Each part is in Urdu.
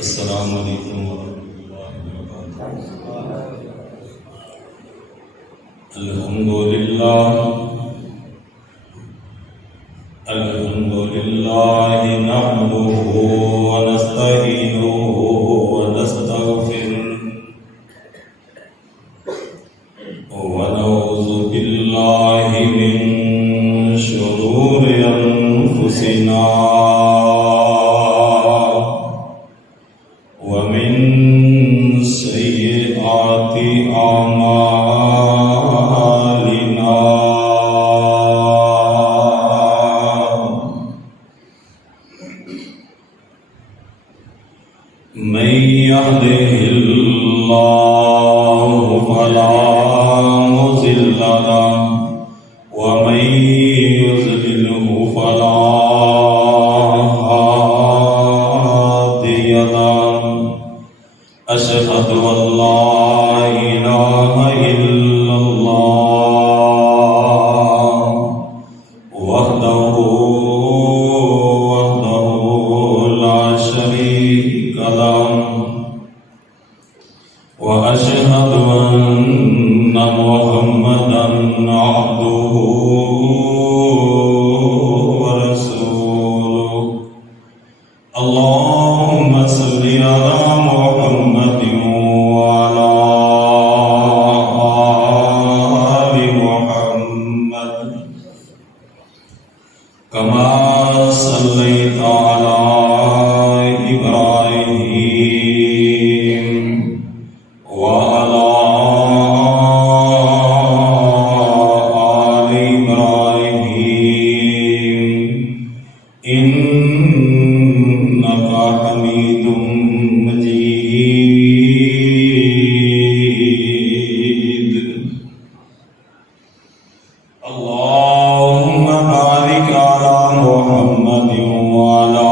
السلام علیکم ورحمۃ اللہ وبرکاتہ۔ الحمد للہ نحمده ونستعینه ونستغفره ونعوذ باللہ من شرور انفسنا ومن سیئات اعمالنا، من يهده الله فلا مضل له ومن يضلله فلا هادي له، أشهد أن لا إله إلا الله وحده لا شريك له، وأشهد أن محمدا عبده ورسوله. اللهم صل على محمد وعلى آل محمد كما صليت على إبراهيم وعلى آل إبراهيم إنك حميد مجيد. اللهم بارك على محمد وعلى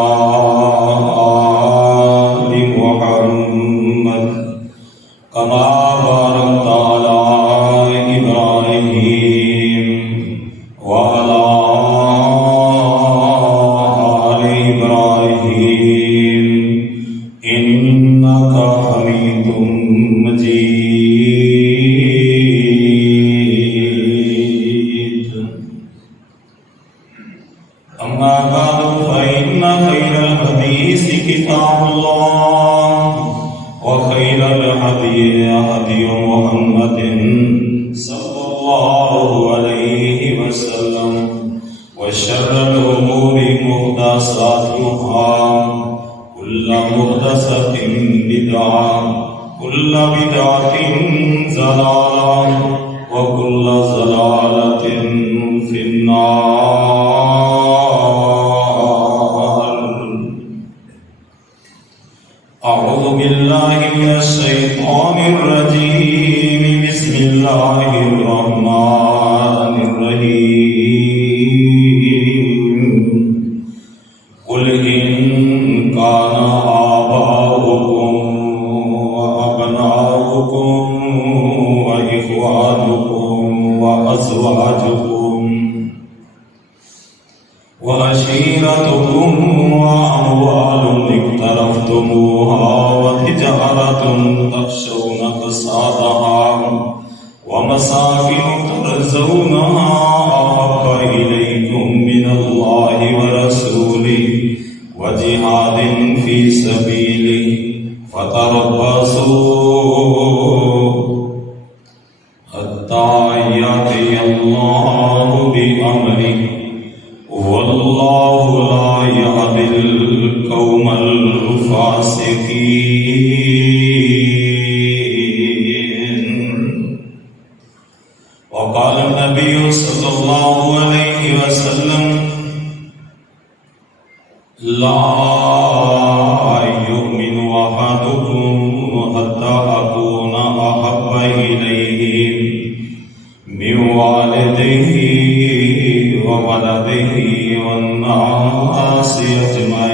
آل محمد كما باركت على إبراهيم وعلى آل إبراهيم إنك حميد مجيد. أما بعد فإن خير الحديث كتاب الله وخير الهدي هدي محمد صلى الله عليه وسلم وشر الأمور محدثاتها كل محدثة بدعة كل بدعة ضلالة وكل ضلالة في النار. أعوذ بالله من الشيطان الرجيم. بسم الله الرحمن الرحيم. قل إن كان آباؤكم وأبناؤكم وإخوانكم وأزواجكم وعشيرتكم وأموال اقترفتموها وتجارة تخشون كسادها ومساكن ترضونها أحب إليكم من الله ورسوله وجهاد في سبيله فتربصوا حتى يأتي الله بأمره والله لا يهدي القوم الفاسقين. وقال النبي صلى الله عليه وسلم: لا يؤمن أحدكم حتى أكون أحب إليه من والده وولده والناس أجمعين.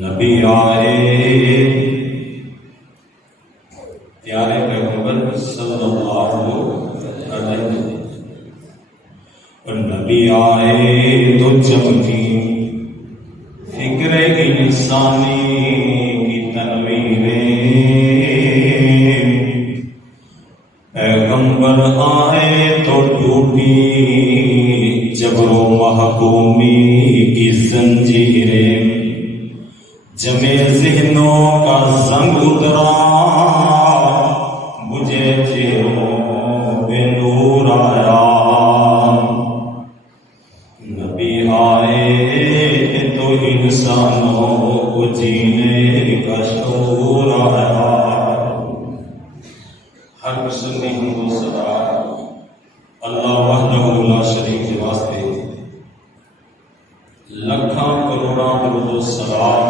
نبی آئے پیارے پیغمبر صلی اللہ علیہ وسلم اور نبی آئے تو چمکی فکر انسانی کی تنویریں، پیغمبر آئے تو ٹوٹی جبر و محکومی کی زنجیریں، جمع ذہنوں کا زنگ اترا مجھے چہروں بے نور آیا، نبی آئے تو انسانوں کو جینے کا شعور آیا۔ ہر مسلم ہندو صدا اللہ وحدہ لا شریک کے واسطے لکھاں کروڑاں درود و سلام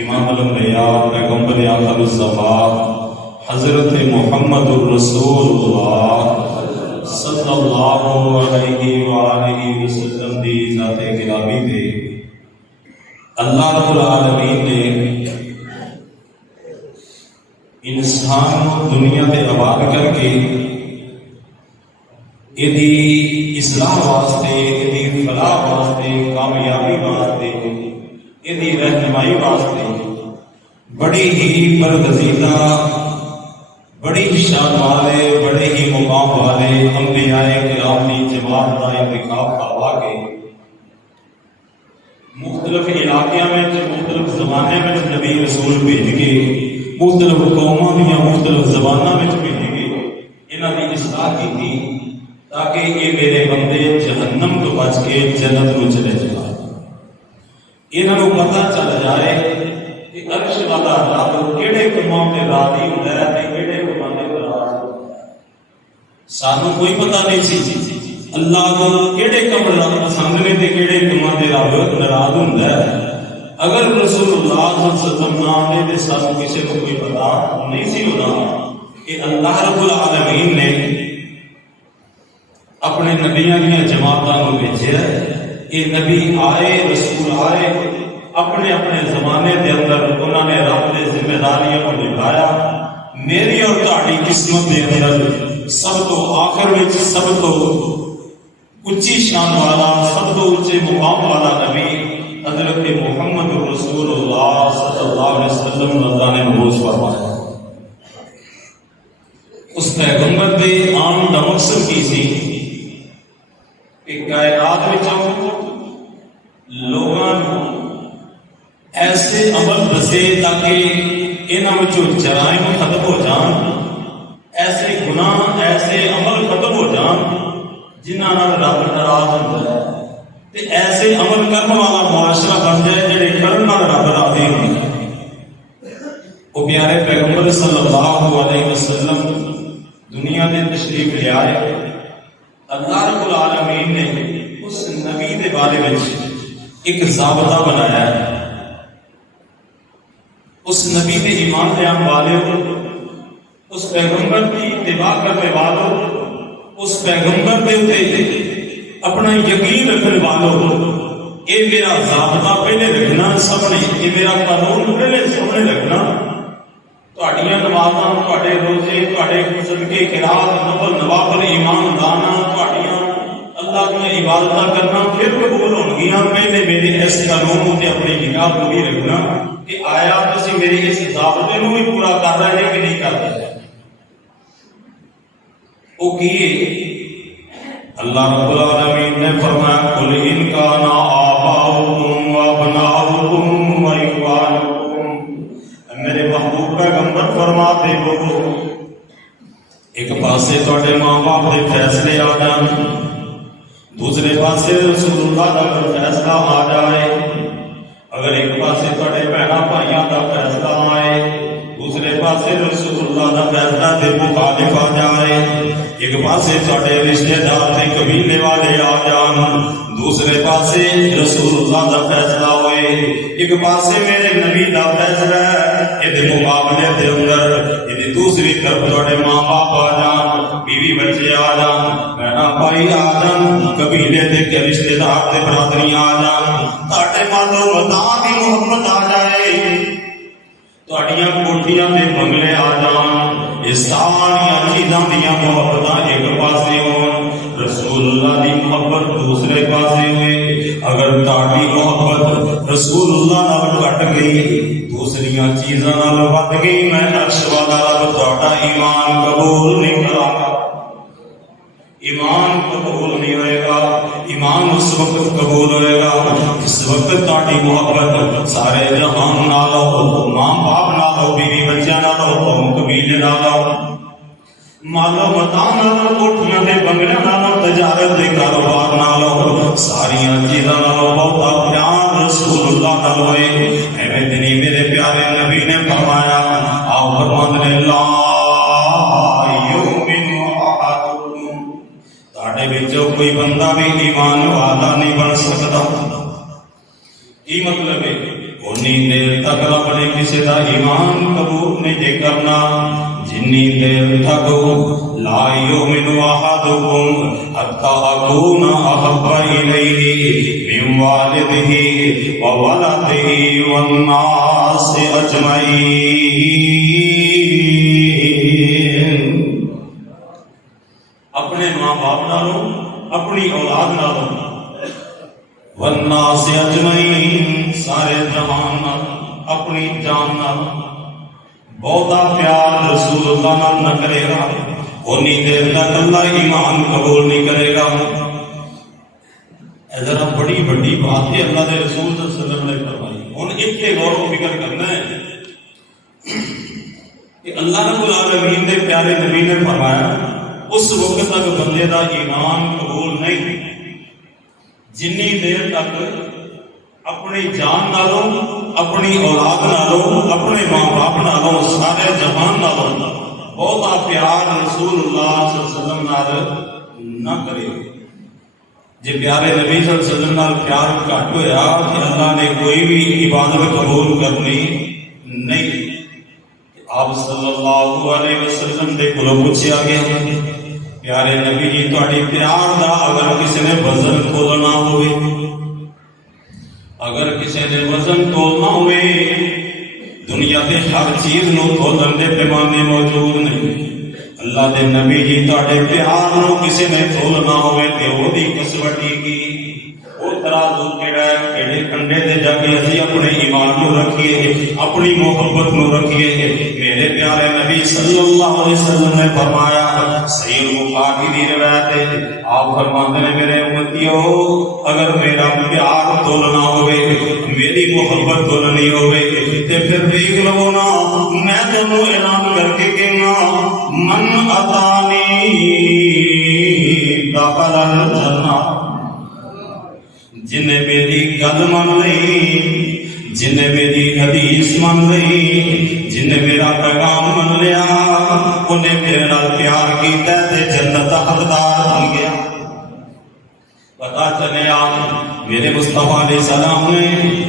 امام الانبیاء پیغمبر آخر الزمان حضرت محمد الرسول اللہ صلی اللہ علیہ وآلہ وسلم دی ذات گرامی دے اللہ رب العالمین نے انسان دنیا تے آباد کر کے یہ اصلاح واسطے، یہ فلاح واسطے، کامیابی واسطے، یہ رہنمائی واسطے بڑی ہی برگزیدہ، بڑی شان والے، بڑے ہی مقام والے انبیاء کرام کی جماعت کا انتخاب کروا کے مختلف علاقوں میں، مختلف زمانے میں نبی رسول بھیج کے، مختلف قوموں دیا مختلف زبانوں میں بھیج کے انہوں نے اصلاح کی تھی تاکہ یہ میرے بندے جہنم تو بچ کے جنت نو چلے جائیں۔ انہوں کو پتہ چل جائے کہ عرش والا رب کہڑے کماں تے راضی ہوندا ہے تے کہڑے کماں تے ناراض ہوندا ہے۔ سانوں کوئی پتہ نہیں سی اللہ کو کہڑے کم رب پسند نے تے کہڑے کماں تے رب ناراض ہوندا ہے۔ اگر رسول اللہ صلی اللہ علیہ وسلم نہ آندے تے سانوں کسی کو کوئی پتہ نہیں سی ہونا کہ اللہ رب العالمین نے اپنے نبیاں دیا جماعتوں بھیجا۔ یہ نبی آئے، رسول آئے، اپنے اپنے زمانے کے اندر انہوں نے رب کی ذمہ داریوں کو نبھایا۔ میری اور تہاڈی قسمت کے اندر سب تو آخر میں سب تو اچھی شان والا، سب تو اونچے مقام والا نبی حضرت محمد رسول اللہ صلی اللہ علیہ وسلم اللہ نے مبعوث فرمایا۔ اس پیغمبر کے آن کا مقصد کی سی کہ کائنات میں لوگوں ایسے عمل دسے تاکہ انہوں جرائم ختم ہو جان، ایسے گناہ، ایسے عمل ختم ہو جان جنہوں رب ناراض ہوتا ہے، تے ایسے عمل کرنے والا معاشرہ بن جائے جڑے کرن نال رب راضی ہوندا ہے۔ وہ پیارے پیغمبر صلی اللہ علیہ وسلم دنیا میں تشریف لے آئے۔ اللہ رب العالمین نے اس نبی کے بارے میں ایک ضابطہ بنایا ہے۔ اس نبی کے ایمان لے آنے والوں، اس پیغمبر کی اتباع کرنے والوں، اس پیغمبر کے اوپر اپنا یقین رکھنے والوں، یہ میرا ضابطہ پہلے رکھنا سب نے، یہ میرا قانون پہلے سب نے رکھنا۔ تہاڈیاں نمازاں، تہاڈے روزے، تہاڈے صدقے خیرات، نفل نوافل، ایمان لانا، تہاڈیاں اللہ کی عبادت کرنا پھر قبول ہونگیاں۔ پہلے میرے اس قانون تے اپنی نگاہ پوری رکھنا کہ آیا تسی میرے اس ضابطے نو بھی پورا کر رہے ہیں کہ نہیں کر رہے۔ وہ کیے اللہ رب العالمین نے فرمایا قل ان کان آباؤکم و ابناؤکم و اخوانکم، میرے محبوب پیغمبر فرماتے ہو ایک پاسے تہاڈے ماں باپ دے فیصلے آ جان، دوسرے پاسے رسول اللہ دا کوئی فیصلہ آ جائے، اگر ایک پاسے تہاڈے بہناں بھائیاں دا فیصلہ آئے، دوسرے پاسے رسول اللہ دا فیصلہ دے مخالف آ جائے، ایک پاسے تہاڈے رشتے دار تے قبیلے والے آ جان، دوسرے پاسے رسول اللہ دا فیصلہ ہوئے، ایک پاسے میرے نبی دا فیصلہ ہے، یہ مقابلے دے اندر یہ دوسری طرف تہاڈے ماں باپ آ جان، بیوی بچے آ جان، بہنا بھائی آ جان، قبیلے دے رشتے دار تے برادری آ جان، تہاڈے مالو متا دی محبت آ جائے، تہاڈیاں کوٹھیاں تے بنگلے آ جان، یہ ساریاں چیزاں دیاں محبتاں ایک پاسے ہون، رسول اللہ دی محبت دوسرے پاسے ہوئے۔ اگر تہاڈی محبت رسول اللہ نال گھٹ گئی، دوسریاں چیزاں نال ود گئی، میں عرش والا رب تہاڈا ایمان قبول نہیں کراں گا۔ ایمان قبول نہیں ہوئے گا۔ ایمان اس وقت قبول ہوئے گا جس وقت تہاڈی محبت سارے جہان نال ہو، ماں باپ نال ہو، بیوی بچیاں نال ہو، قوم قبیلے نال ہو، مالو متاع نال، کوٹھیاں تے بنگلیاں نال، تجارت دے کاروبار نال ہو، ساریاں چیزاں نال بہتا پیار رسول اللہ نال ہوئے۔ ایویں دنی میرے پیارے نبی نے فرمایا، آؤ فرماندے نے لا کوئی بندہ بھی ایمان والا نہیں بن سکتا۔ کی مطلب ہے؟ اونی دیر تک رب نے کسی دا ایمان قبول نہیں کرنا جنی دیر تک لا یؤمن احدکم حتی اکون احب الیہ من والدہ وولدہ والناس اجمعین۔ اپنے ماں باپ نالوں، اپنی اولاد نالوں، والناس اجمعین، سارے جہان نال، اپنی جان نال بہتا پیار رسول اللہ نال نہ کرے گا، اونی دیر تک اللہ ایمان قبول نہیں کرے گا۔ ذرا بڑی بڑی بات ہے اللہ کے رسول صلی اللہ علیہ وسلم نے فرمائی۔ ہن اتنے غور و فکر کرنا ہے کہ اللہ رب العالمین نے پیارے نبی نے فرمایا اس وقت تک بندے دا ایمان قبول نہیں جنی دیر تک اپنی جان نالوں، اپنی اولاد نالوں، اپنے ماں باپ نالوں، سارے جہان نالوں بہتا پیار رسول اللہ صلی اللہ علیہ وسلم نال نہ کرے۔ جی پیارے نبی صلی اللہ علیہ وسلم نال پیار گھٹ ہویا کہ اللہ نے کوئی بھی عبادت قبول کرنی نہیں۔ آپ صلی اللہ علیہ وسلم دے کولوں پوچھا گیا، پیارے نبی جی تہاڈے پیار دا اگر کسی نے وزن تولنا ہوئے، اگر کسی نے وزن تولنا ہوئے، دنیا دے ہر چیز نو تولن دے پیمانے موجود نہیں۔ اللہ دے نبی جی تہاڈے پیار نو کسی نے تولنا ہوئے تے او دی کسوٹی کی وہ ترازو کیڑا ہے، کیڑے کنڈے تے جا کے اسی اپنے ایمان نو رکھیے، اپنی محبت نو رکھیے۔ میرے پیارے نبی صلی اللہ علیہ وسلم نے فرمایا، صحیح بخاری دی روایت ہے، آپ فرماتے ہیں میرے امتیو اگر میرا پیار تولنا ہوئے، میری محبت تولنی ہوئے تے پھر دیکھ لو نا، میں تینوں اعلان کر کے کہنا، من اتانی دخل الجنہ، جن میری گل من لئی، جن میری حدیث من لئی، جن میرا پیغام من لیا، انہیں میرے نال پیار کیتا تے جنت دا حقدار بن گیا۔ پتا چلے آپ میرے مصطفیٰ علیہ السلام نے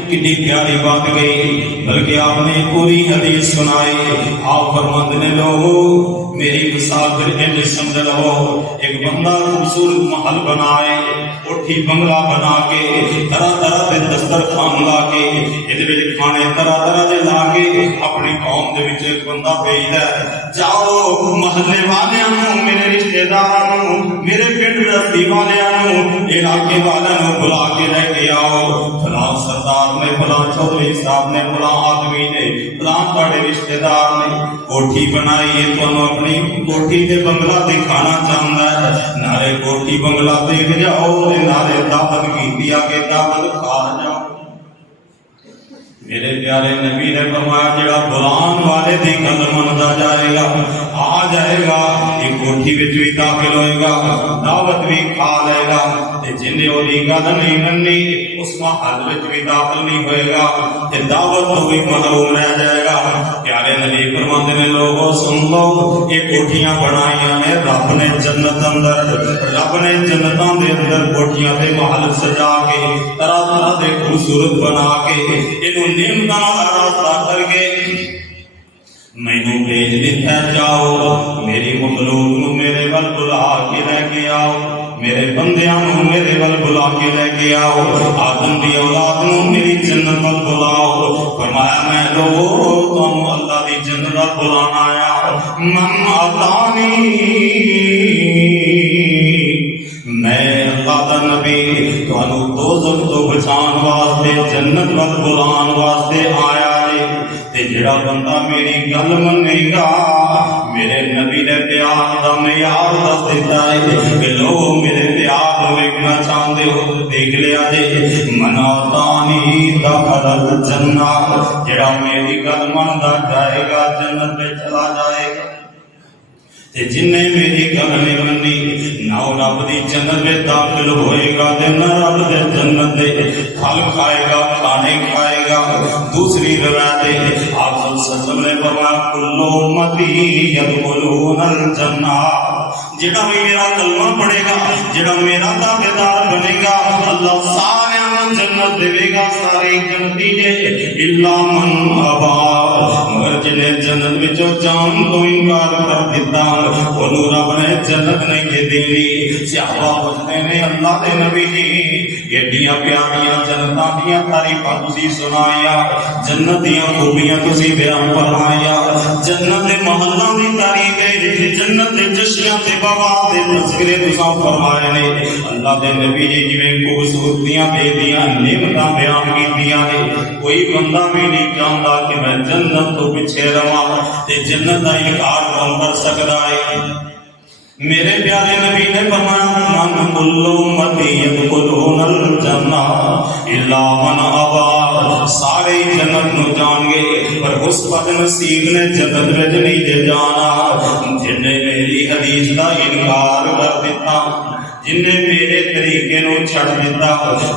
کتنی پیاری بات گئی، بلکہ آپ نے پوری حدیث سنائی۔ آپ فرماتے نے لوگو میری مثال پھر سمجھ لو، ایک بندہ خوبصورت محل بنائے، کوٹھی بنگلہ بنا کے، طرح طرح کے دسترخوان لا کے، یہ کھانے طرح طرح کے لا کے اپنی قوم دے وچ ایک بندہ بھیجدا ہے، جاؤ محلے والیاں، میرے رشتے داراں، میرے پنڈ بستی والیاں، علاقے والوں بلا کے لے کے آؤ، فلاں سردار نے، فلاں چودھری صاحب نے، فلاں آدمی نے، فلاں تھوڑے رشتے دار نے کوٹھی بنائی ہے، تمہیں اپنی کوٹھی تے بنگلہ دکھانا چاہتا ہے، نارے کوٹھی بنگلہ دیکھ جاؤ، نارے دعوت کی کے دعوت کھا جاؤ۔ میرے پیارے نبی نے فرمایا جڑا بلان والے دی گل مندا جائے گا، آ جائے گا، یہ کوٹھی وچ بھی داخل ہوئے گا، دعوت بھی کھا لے گا، تے جن او دی گل نہیں مننی اس محل وچ بھی داخل نہیں ہوئے گا، تے دعوت تو بھی محروم رہ جائے گا۔ پیارے نبی فرماتے نے لوگوں سن لو، یہ کوٹھیاں بنائیاں نے رب نے جنت اندر، رب نے جنتاں دے اندر کوٹھیاں تے محل سجا کے، طرح طرح دے خوبصورت بنا کے، اینوں نعمتاں آراستہ کر کے مینوں بھیج دیتا، جاؤ میری مخلوق نو میرے ول بلا کے لے کے آؤ، میرے بندیاں نو میرے ول بلا کے لے کے آؤ، آدم دی اولاد نو میری جنت ول بلاؤ۔ فرمایا میں لوگو تانوں اللہ دی جنت ول بلانا آیا، من آتانی، میں اللہ دا نبی تانوں دوزخ تو بچان واسطے جنت ول بلان واسطے آیا ہے۔ تے جڑا بندہ میری گل منے گا، میرے نبی نے پیار دا معیار دس دیتا ہے کہ لوگ میرے پیار کو ویکھنا چاہندے ہو تو دیکھ لیا جے، من آتانی دخل الجنہ، جڑا میری گل مندا جائے گا جنت میں چلا جائے گا۔ تے جن نے میری گل نہیں منی نہ وہ رب دی جنت میں داخل ہوئے گا تے نہ رب دے جنت دے پھل کھائے گا، کھانے کھائے گا۔ دوسری روایت ہے آپ صلی اللہ علیہ وسلم نے فرمایا کل امتی یدخلون الجنہ، جڑا بھی میرا کلمہ پڑھے گا، جڑا میرا تابعدار بنے گا، اللہ سارے جنت دے گا، سارے جنتی نے الا من ابا، مگر جنہیں جنت وچوں جان تو انکار کر دیتا انہوں رب نے جنت نہیں دے دینی۔ صحابہ پوچھتے نے اللہ دے نبی جی ایڈیاں پیاریاں جنتاں دیاں تعریفاں تسی سنایا، جنت دیاں خوبیاں تسی بیان فرمایا، جنت دے محلاں دی تعریف ہے، جنت دے جشناں تے بہار دے تذکرے تساں فرمائے نے۔ اللہ دے نبی جی جویں خوبصورتیاں دے دیاں نعمتاں بیان کیتیاں نے، کوئی بندہ بھی نہیں چاہتا کہ میں جنت تو پیچھے رہواں تے جنت دا انکار کون کر سکدا ہے۔ میرے پیارے نبی نے فرمایا من کل امتی یدخلون الجنہ الا من ابا، سارے جنت نو جان گے پر اس بد نصیب نے جنت وچ نہیں دے جانا جن نے میری حدیث دا انکار کر دیتا، جن نے میرے طریقے نو چھڑ دیتا،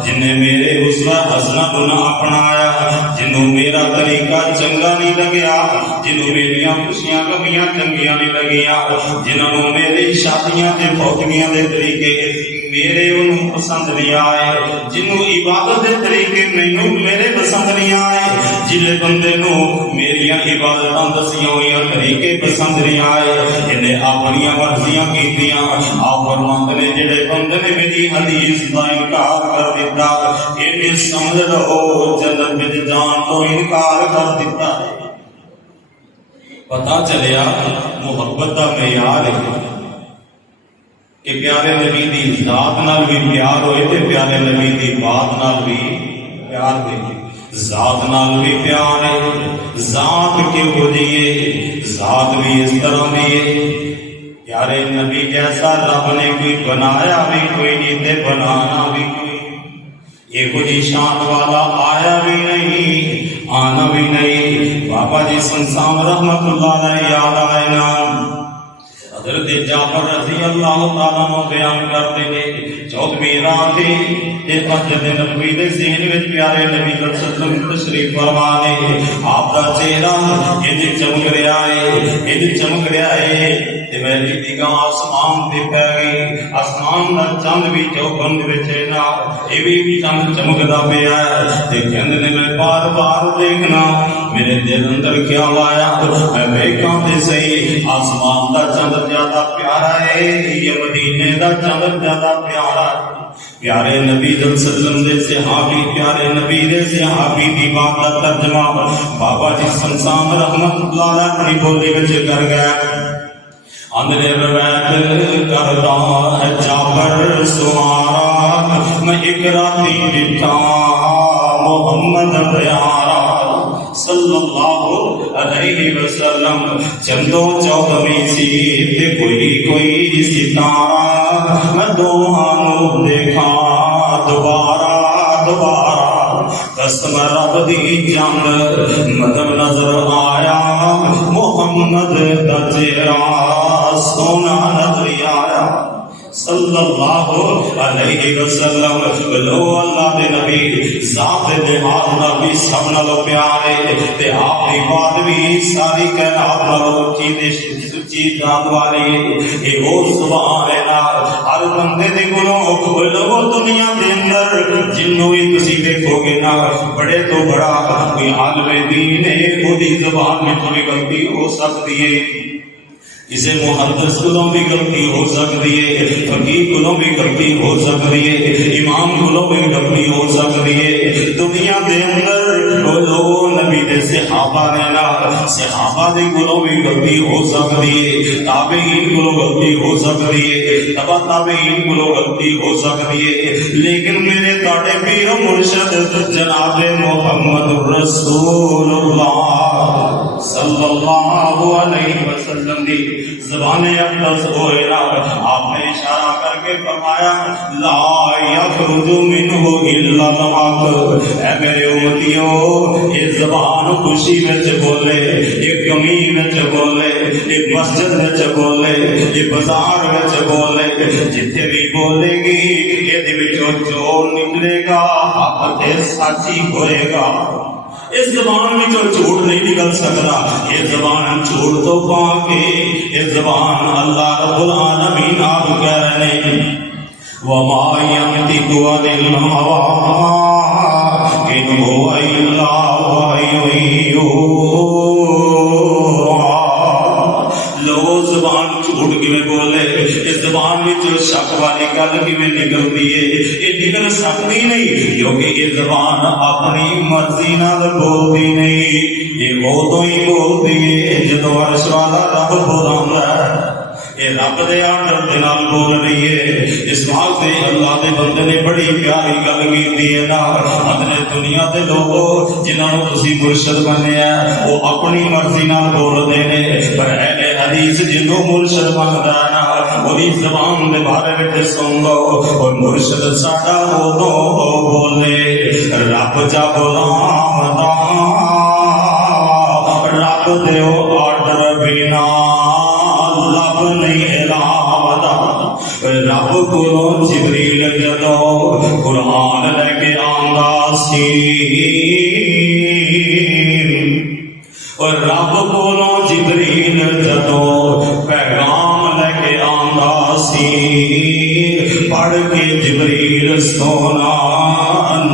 جن نے میرے اسوہ حسنہ کو نہ اپنایا، جنہوں میرا طریقہ چنگا نہیں لگیا، جنہوں میریاں خوشیاں کمیاں چنگیاں نہیں لگیاں، جنہوں میری شادیاں تے فوتگیاں دے طریقے میرے انہوں پسند نہیں آئے، جنہوں عبادت دے طریقے میرے پسند نہیں آئے، جنہیں بندے نو میریاں عبادتاں دسیاں ہوئیاں طریقے پسند نہیں آئے، جنہیں اپنیاں مرضیاں کیتیاں، آپ فرماندے نے جڑے بندے نے میری حدیث دا انکار کر دیتا، یہ سمجھ لو جنت وچ جان تو انکار کر دیتا ہے۔ پتہ چلیا محبت دا معیار ہے کہ پیارے نبی دی ذات نال بھی پیار ہوئے تے پیارے نبی دی بات نال بھی پیار ہوئے۔ ذات نال بھی پیار ہے، ذات کیوں ہو جائے، ذات بھی اس طرح بھی ہے۔ پیارے نبی جیسا رب نے کوئی بنایا بھی کوئی نہیں تے بنانا بھی کوئی، یہ کوئی شان والا آیا بھی نہیں آنا بھی نہیں۔ بابا جی سنسام رحمت اللہ علیہ یاد آئے نا، حضرت جعفر رضی اللہ تعالیٰ عنہ بیان کرتے ہیں 14ویں رات تے مسجد نبوی دے ذہن وچ پیارے نبی صلی اللہ علیہ وسلم تشریف فرما نے، آپ دا چہرہ انج چمک رہا ہے، انج چمک رہا ہے تے میری نگاہ آسمان تے پے گئی، آسمان دا چاند بھی چوبند وچ ہے نا، اے بھی چاند چمکدا پیا ہے تے کہندے نے میں بار بار دیکھنا، میرے دل اندر خیال آیا میں ویکھاں تے صحیح آسمان دا چاند زیادہ پیارا ہے یا مدینے دا چاند زیادہ پیارا ہے۔ پیارے نبی صلی اللہ علیہ وسلم دے صحابی، پیارے نبی دے صحابی دی بات دا ترجمہ بابا جی سنسام رحمت اللہ علیہ اپنی بولی وچ کر گیا۔ اندر روایت کرتا ہے جعفر سوارا، میں ایک راتی ڈٹھا محمد پیارا صلی اللہ علیہ وسلم، چندو 14ویں سی تے کوئی ستارہ، میں دوہاں دیکھا دوبارہ قسم رب دی جان مدم نظر آیا، محمد دا چہرہ سونا نظر آیا صلی اللہ علیہ وسلم۔ لو اللہ دے نبی ذات دے ہاتھ نال بھی سب نالوں پیارے تے آپ دی بات بھی ساری کائنات نالوں سچی ذات والی، اے او سبحان اللہ۔ ہر بندے دے گناہ لو دنیا دے اندر جنوں بھی تسی دیکھو گے نا، بڑے تو بڑا کوئی عالم دین ہے، وہ دی زبان میں کوئی غلطی ہو سکتی ہے، کسی محدث کو بھی غلطی ہو سکتی ہے، فقیہ کو بھی غلطی ہو سکتی ہے، امام کو بھی غلطی ہو سکتی ہے۔ دنیا دے اندر وہ لوگ نبی دے صحابہ نے نا، صحابہ دے کو بھی غلطی ہو سکتی ہے، تابعین کو غلطی ہو سکتی ہے، تبع تابعین کو غلطی ہو سکتی ہے، لیکن میرے تاڑے پیر و مرشد جناب محمد رسول اللہ صلی اللہ علیہ وسلم دی زبان اقدس ہوئے نا، آپ نے اشارہ کر کے فرمایا لا یخرج منہ الا الحق۔ اے میرے امتیوں، یہ زبان خوشی وچ بولے، یہ کمی وچ بولے، یہ مسجد وچ بولے، یہ بازار وچ بولے، جتھے بھی بولے گی یہ وچوں جو نکلے گا حق تے سچی ہوئے گا۔ اس زبان میں جو جھوٹ نہیں نکل سکتا، یہ زبان جھوٹ تو پا کے، یہ زبان اللہ رب العالمین آپ کہہ رہے ہیں وَمَا يَنْطِقُ عَنِ الْهَوَىٰ إِنْ هُوَ إِلَّا وَحْيٌ يُوحَىٰ۔ لوگ زبان جھوٹ کیویں بولے، اس زبان میں جو شک والی گل کیویں نکلتی ہے، یہ نکل سکتی نہیں کیونکہ یہ زبان اپنی مرضی نال بولتی نہیں، یہ ادو ہی بولتی ہے جدو عرش والا رب بلاوندا ہے، یہ رب دے آرڈر دے نال بول رہی ہے۔ اس واسطے اللہ دے بندے نے بڑی پیاری گل کیتی ہے نا، اپنے دنیا دے لوگوں جنہاں نوں تسی مرشد بنیا وہ اپنی مرضی نال بول دے نے، پر اہل حدیث جنوں مرشد بندا نا وہی زبان دے بارے وچ سن لو، اور مرشد ساڈا ادو بولے رب جا بلاوندا، رب دے آرڈر بنا لب نہیں ہلاودا۔ رب کو جبریل جدو قرآن لے کے آندا سی، اور رب کو جبریل جدو پیغام لے کے آندا سی، پڑھ کے جبریل سونا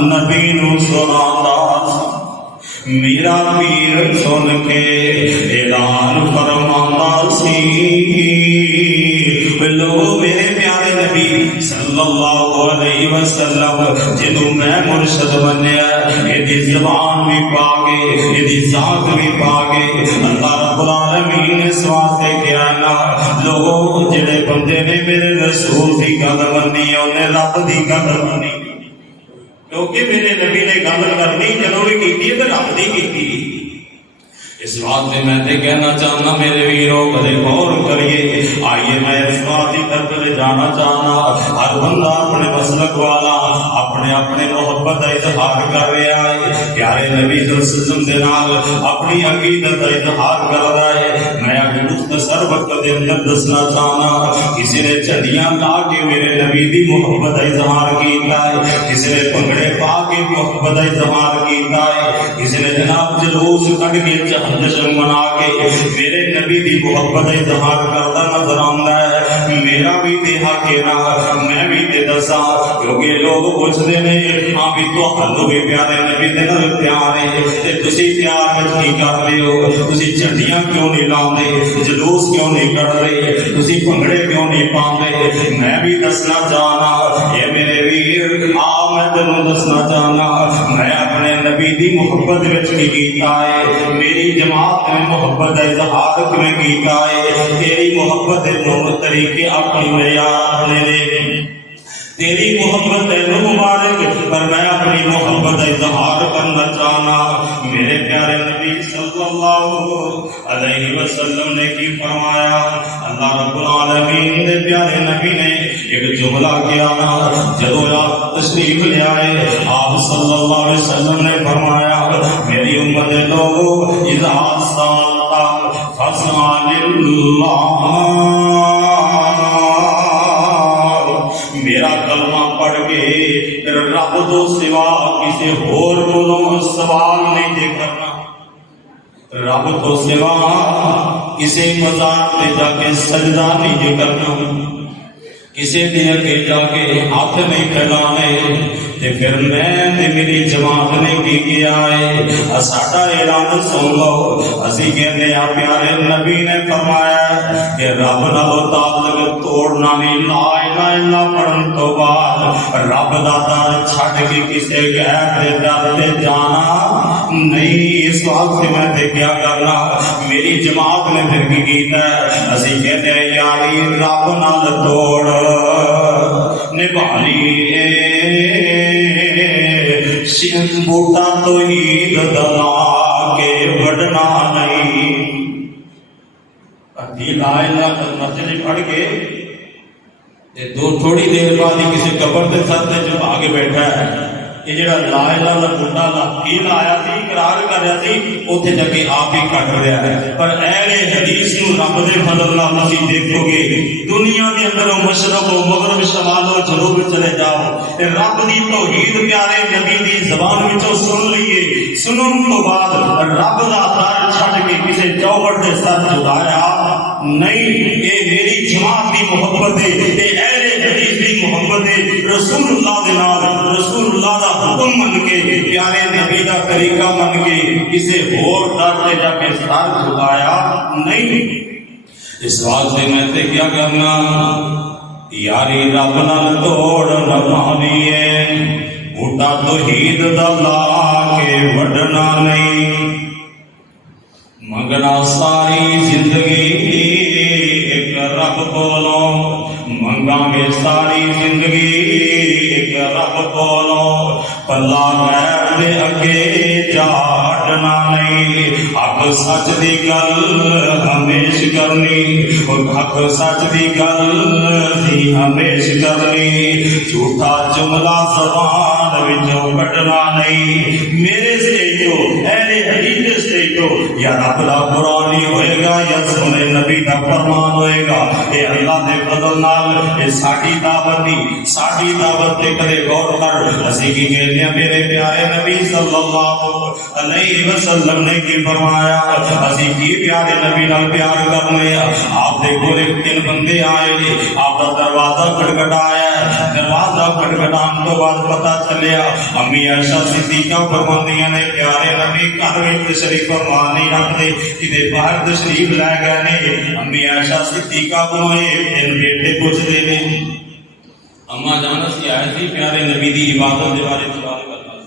نبی نو سنادا سی، میرا پیر سن کے اعلان فرماتا سی لو میرے پیارے نبی صلی اللہ علیہ وسلم جنوں میں مرشد بنیا، یہ زبان بھی پا کے، یہ ذات بھی پا کے، اللہ رب العالمین نے اس واسطے کیا نا لوگوں جڑے بندے نے میرے رسول دی گل منی انہیں رب دی گل منی، کیونکہ میرے نبی نے گل کرنی جدوں بھی کیتی ہے تے رب دی کیتی۔ اس بات سے میں تے کہنا چاہنا میرے ویروں کدے غور کریے، آئیے میں اس بات کی طرف لے جانا چاہنا، ہر بندہ اپنے مسلک والا اپنے اپنے محبت کا اظہار کر رہا ہے، پیارے نبی صلی اللہ علیہ وسلم دے نال اپنی عقیدت کا اظہار کر رہا ہے۔ میں اگے مختصر وقت دے اندر دسنا چاہنا، کسی نے چڑیاں لا کے میرے نبی دی محبت کا اظہار کیتا ہے، کسی نے پگڑے پا کے محبت کا اظہار کیتا ہے، کسی نے جناب جلوس کٹ کے جشن منا کے میرے نبی دی محبت کا اظہار کرتا نظر آتا ہے۔ میرا بھی تے حق ہے نا، میں بھی تے دساں، کیونکہ لوگ پوچھتے ہیں ہاں بھی تہانوں بھی پیارے نبی دے نال پیار ہے تے تسی پیار وچ کی کر رہے ہو، تسی جھنڈیاں کیوں نہیں لاندے، جلوس کیوں نہیں کر رہے، تسی بھنگڑے کیوں نہیں پاندے۔ میں بھی دسنا چاہنا یہ میرے ویر میں تینوں دسنا چاہنا میں اپنے نبی دی محبت وچ کی کیتا ہے، میری جماعت میں محبت کا اظہار کیوں کیتا ہے، تیری محبت دے نور طریقے اپنی معیار اپنے دے، تیری محبت ہے مبارک، پر میں اپنی محبت کا اظہار کرنا چاہنا۔ میرے پیارے نبی صلی اللہ علیہ وسلم نے کی فرمایا، اللہ رب العالمین دے پیارے نبی نے ایک جملہ کیا نا، جدو آپ تشریف لے آئے آپ صلی اللہ علیہ وسلم نے فرمایا میری امت لوگو اذا سالتا فاسأل اللہ، میرا کلمہ پڑھ کے رب تو سوا کسی اور کو سوال نہیں دے کرنا، رب تو سوا کسی مزار پہ جا کے سجدہ نہیں دے کرنا، کسی دے اگے جا کے ہاتھ نہیں پھیلانے تے پھر میں تے میری جماعت نے کی کیا ہے ساڈا اعلان سن لو اسی کہنے آ پیارے نبی نے فرمایا کہ رب نال تعلق توڑنا نہیں لا الہ الا پڑھن تو بعد رب دا در چھڈ کے کسے غیر دے در تے جانا نہیں اس واسطے میں تے کیا کرنا میری جماعت نے پھر کی کیتا ہے اسی کہتے ہیں یاری رب نال توڑ نبھالی بوٹا توحید دلا کے بڑھنا نہیں لا الہ مسجد پڑھ کے تھوڑی دیر بعد ہی کسی قبر کے سر سے جب آگے بیٹھا ہے یہ جڑا لا الہ الا بوٹا کی لایا سی اقرار کر رہا سی اوتھے جا کے آپ ہی کٹ رہا ہے پر اہل حدیث نو رب دے فضل نال تسی دیکھو گے دنیا دے اندر مشرق و مغرب شمال و جنوب چلے جاؤ رب دی توحید پیارے نبی دی زبان وچوں سن لئیے سنن تو بعد رب دا در چھڈ کے کسے چوکھٹ دے سر جھکایا نہیں اے میری جماعت دی محبت ہے اے اہل حدیث دی محبت ہے رسول اللہ دے نال رسول اللہ دا حکم من کے پیارے نبی دا طریقہ من کے کسے اور در تے جا کے سر جھکایا نہیں اس واسطے میں تے کیا کرنا یاری رب نال توڑ نبھانی ہے بوٹا توحید دا لا کے وڈنا نہیں منگنا ساری زندگی ایک رب کولو منگا گے ساری زندگی ایک رب کولو پلا غیر دے اگے جاٹنا نہیں حق سچ دی گل ہمیش کرنی حق سچ دی گل ہمیش کرنی جھوٹا جملہ زبان وچوں کڈنا نہیں میرے سٹیج تو اہل حدیث سٹیج تو یا رب دا قرآن ہی ہوئے گا یا سنے نبی دا فرمان ہوئے گا اے اللہ دے فضل نال اے ساڈی دعوت دی ساڈی دعوت تے کدے غور کر اسی کی کہتے ہیں میرے پیارے نبی صلی اللہ علیہ وسلم نے کی فرمایا اسی کی پیارے نبی نال پیار کرنے آپ دے کولے تین بندے آئے آپ دا دروازہ کھٹکھٹایا دروازہ کھٹکھٹان تو بعد پتہ چلیا امی عائشہ صدیقہ فرماندیاں نے پیارے نبی گھر وچ تشریف فرما نہیں رکھتے کدے باہر تشریف لے گئے نے امی عائشہ صدیقہ کو تین بیٹے پوچھتے نے اما جان سی آئے تھی پیارے نبی دی عبادت دے بارے سوال کرنا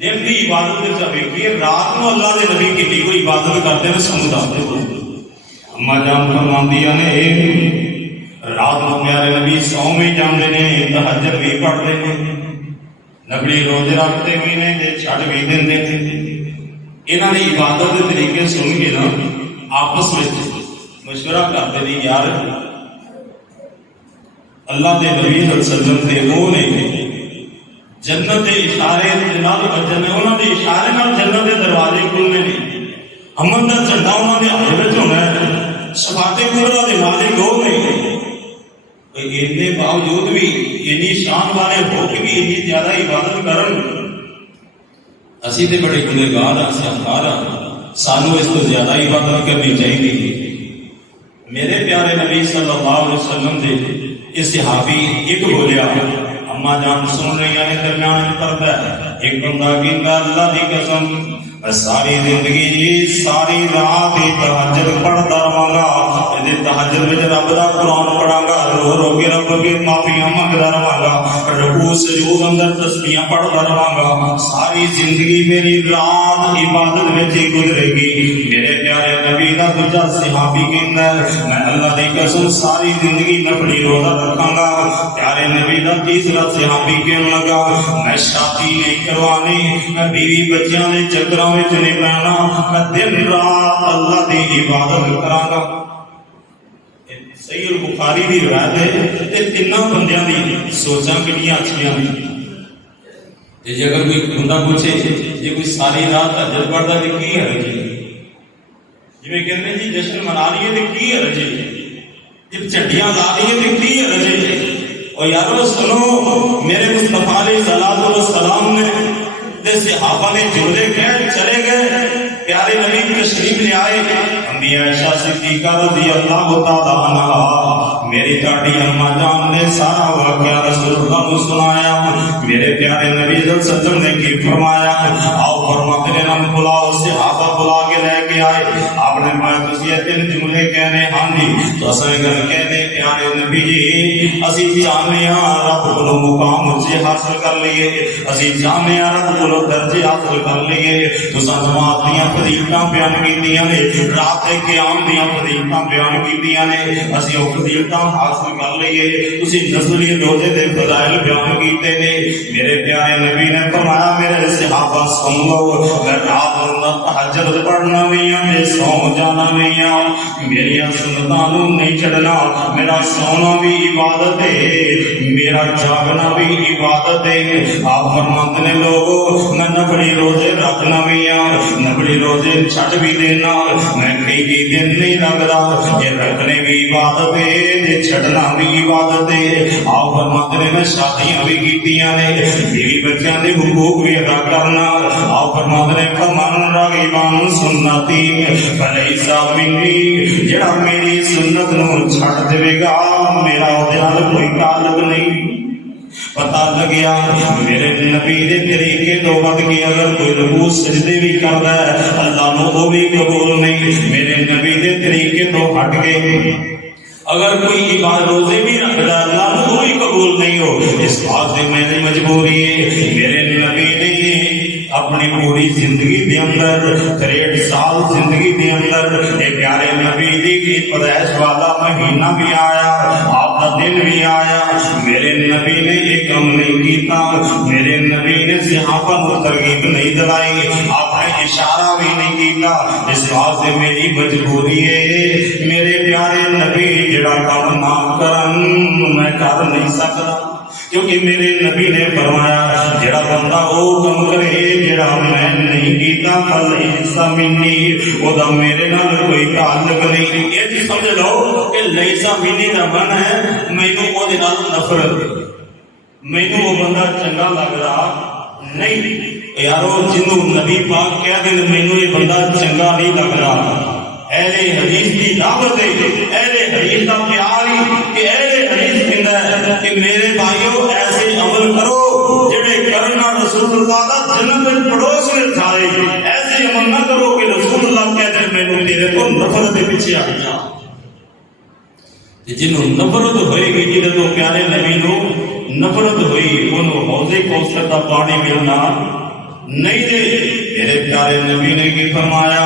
دن دی عبادت دے سب کی رات نو اللہ دے نبی کی کوئی عبادت کرتے ہیں سمجھ دستے ہو اما جان فرماندیاں نے رات نو پیارے نبی سو میں جاندے نے تہجد بھی پڑھتے ہیں نبی روزے رکھتے بھی نے تے چھڈ بھی دیندے نے انہاں دی عبادت دے طریقے سن کے نا آپس وچ مشورہ کرتے نے یار اللہ دے نبی صلی اللہ علیہ وسلم دے وہ نے جنت دے اشارے نال جنت انہاں دے اشارے نال جنت دے دروازے کھلنے نے امن دا جھنڈا انہاں دے ہاتھ وچ ہونا ہے شفاعت کبریٰ دے مالک وہ نہیں اتنے باوجود بھی اتنی شان والے ہو کے بھی اتنی زیادہ عبادت کرن اسی تے بڑے گنہگار ہاں سیاکار ہاں سانو اس تو زیادہ عبادت کرنی چاہیے میرے پیارے نبی صلی اللہ علیہ وسلم دے اس صحابی ایک بولیا اما جان سن رہی ہیں درمیان پڑھتا ہے ایک بندہ کہندا اللہ دی قسم ساری زندگی جی ساری رات تہجد پڑھتا رہاں گا تہجد وچ رب دا قرآن پڑھاں گا رو رو کے رب کے معافیاں منگدا رہاں گا رکوع سجود اندر تسبیحاں پڑھتا رہاں گا ساری زندگی میری رات عبادت وچ ہی گزرے گی میرے پیارے نبی دا دوجا صحابی کہندا ہے میں اللہ دی قسم ساری زندگی نفلی روزہ رکھاں گا پیارے نبی دا تیسرا صحابی کہنے لگا میں شادی نہیں کروانی میں بیوی بچیاں دے چکراں وچ نہیں پہنا میں دن رات اللہ دی عبادت کراں گا صحیح البخاری دی روایت ہے تے تیناں بندیاں دی سوچاں کتنیاں اچھیاں ہیں تے جے اگر کوئی بندہ پوچھے جے کوئی ساری رات تہجد پڑھدا تے کی حرج ہے جویں کہندے جی جشن منا لیے تے کی حرج ہے جب چٹیاں لا لیے تے کی حرج ہے اور یارو سنو میرے مصطفیٰ علیہ السلام نے صحابہ نے جڑے گئے چلے گئے پیارے نبی تشریف لے آئے امی عائشہ صدیقہ رضی اللہ تعالی عنہا میری تاڑی اما جان نے سارا واقعہ رسول اللہ کو سنایا. میرے پیارے نبی صلی اللہ علیہ وسلم نے کی فرمایا آؤ فرماتے نے نام بلاؤ, صحابہ بلا کے لے کے آئے. آپ نے فرمایا تسی یہ تین جملے کہنے ہاں جی تو اصل گل کہنے پیارے نبی جی اسی چاہنے رب کو مقام سے حاصل کر لیے, اسی چاہنے رب کو درجے حاصل کر لیے. تساں جماعت دیاں فضیلتاں بیان کیتیاں نے, رات قیام دیاں فضیلتاں بیان کیتیاں نے, اسی او فضیلتاں حاصل کر لیے. تسی نزلی روزے دے فضائل بیان کیتے نے. میرے پیارے نبی نے فرمایا میرے صحابہ سن لو, میں رات نو تہجد پڑھنا بھی ہے, سو جانا بھی ہے, میری سنتاں نو نہیں چھڈنا. میرا سونا بھی عبادت ہے, میرا جاگنا بھی عبادت ہے. آپ فرماتے نے لوگو میں نفلی روزے رکھنا بھی ہے, نفلی روزے چھڈ بھی دینا. میں کئی دن نہیں لگتا, یہ رکھنے بھی عبادت ہے, یہ چھڈنا بھی عبادت ہے. آپ فرماتے نے میں شادیاں بھی کیتیاں نے, بیوی بچیاں دے حقوق بھی ادا کرنا. آپ فرماتے نے فمن رغبان سنتی فلیس منی, جڑا میری سنت نو چھڈ دے گا میرا اودے نال کوئی تعلق نہیں. پتہ لگیا میرے نبی دے طریقے تو بد کے اگر کوئی رکوع سجدے بھی کردا ہے اللہ نو وہ بھی قبول نہیں. میرے نبی دے طریقے تو ہٹ کے اگر کوئی عبادت روزے بھی رکھتا اللہ نو وہ بھی قبول نہیں ہو. اس بات سے میں نے مجبوری ہے. میرے نبی نے اپنی پوری زندگی دے اندر 63 سال زندگی دے اندر ایک پیارے نبی دی پیدائش والا مہینہ بھی آیا, آپ کا دن بھی آیا. میرے نبی نے ایک کم نہیں کیتا, میرے نبی نے صحابہ کو ترغیب نہیں دلائی, آپ نے اشارہ بھی نہیں کیتا. اس بات سے میری مجبوری ہے میرے پیارے نبی جڑا کام نہ کرن میں کر نہیں سکتا, کیونکہ میرے نبی نے فرمایا جڑا بندہ وہ کم کرے جڑا میں نہیں کیتا فلیس منی, او دا میرے نال کوئی تعلق نہیں. یہ بھی سمجھ لو کہ لیس منی دا من ہے مینوں او دے نال نفرت, مینوں وہ بندہ چنگا لگ رہا نہیں. یارو جنوں نبی پاک کہہ دے مینوں یہ بندہ چنگا نہیں لگ رہا, اہل حدیث کی دعوت ہے, اہل حدیث کا پیار ہی کہ اہل حدیث کہتا ہے کہ میرے بھائیوں ایسے عمل کرو جڑے کرنا رسول اللہ دا جنت میں پڑوس میں جائے. ایسے عمل نہ کرو کہ رسول اللہ کہتے ہیں میں نے تیرے کو نفرت کے پیچھے ہٹ جا. جنہوں نفرت ہوئے گی جنہیں تو پیارے نبی نو نفرت ہوئی انہوں حوض کوثر کا پانی ملنا نہیں دے. میرے پیارے نبی نے کی فرمایا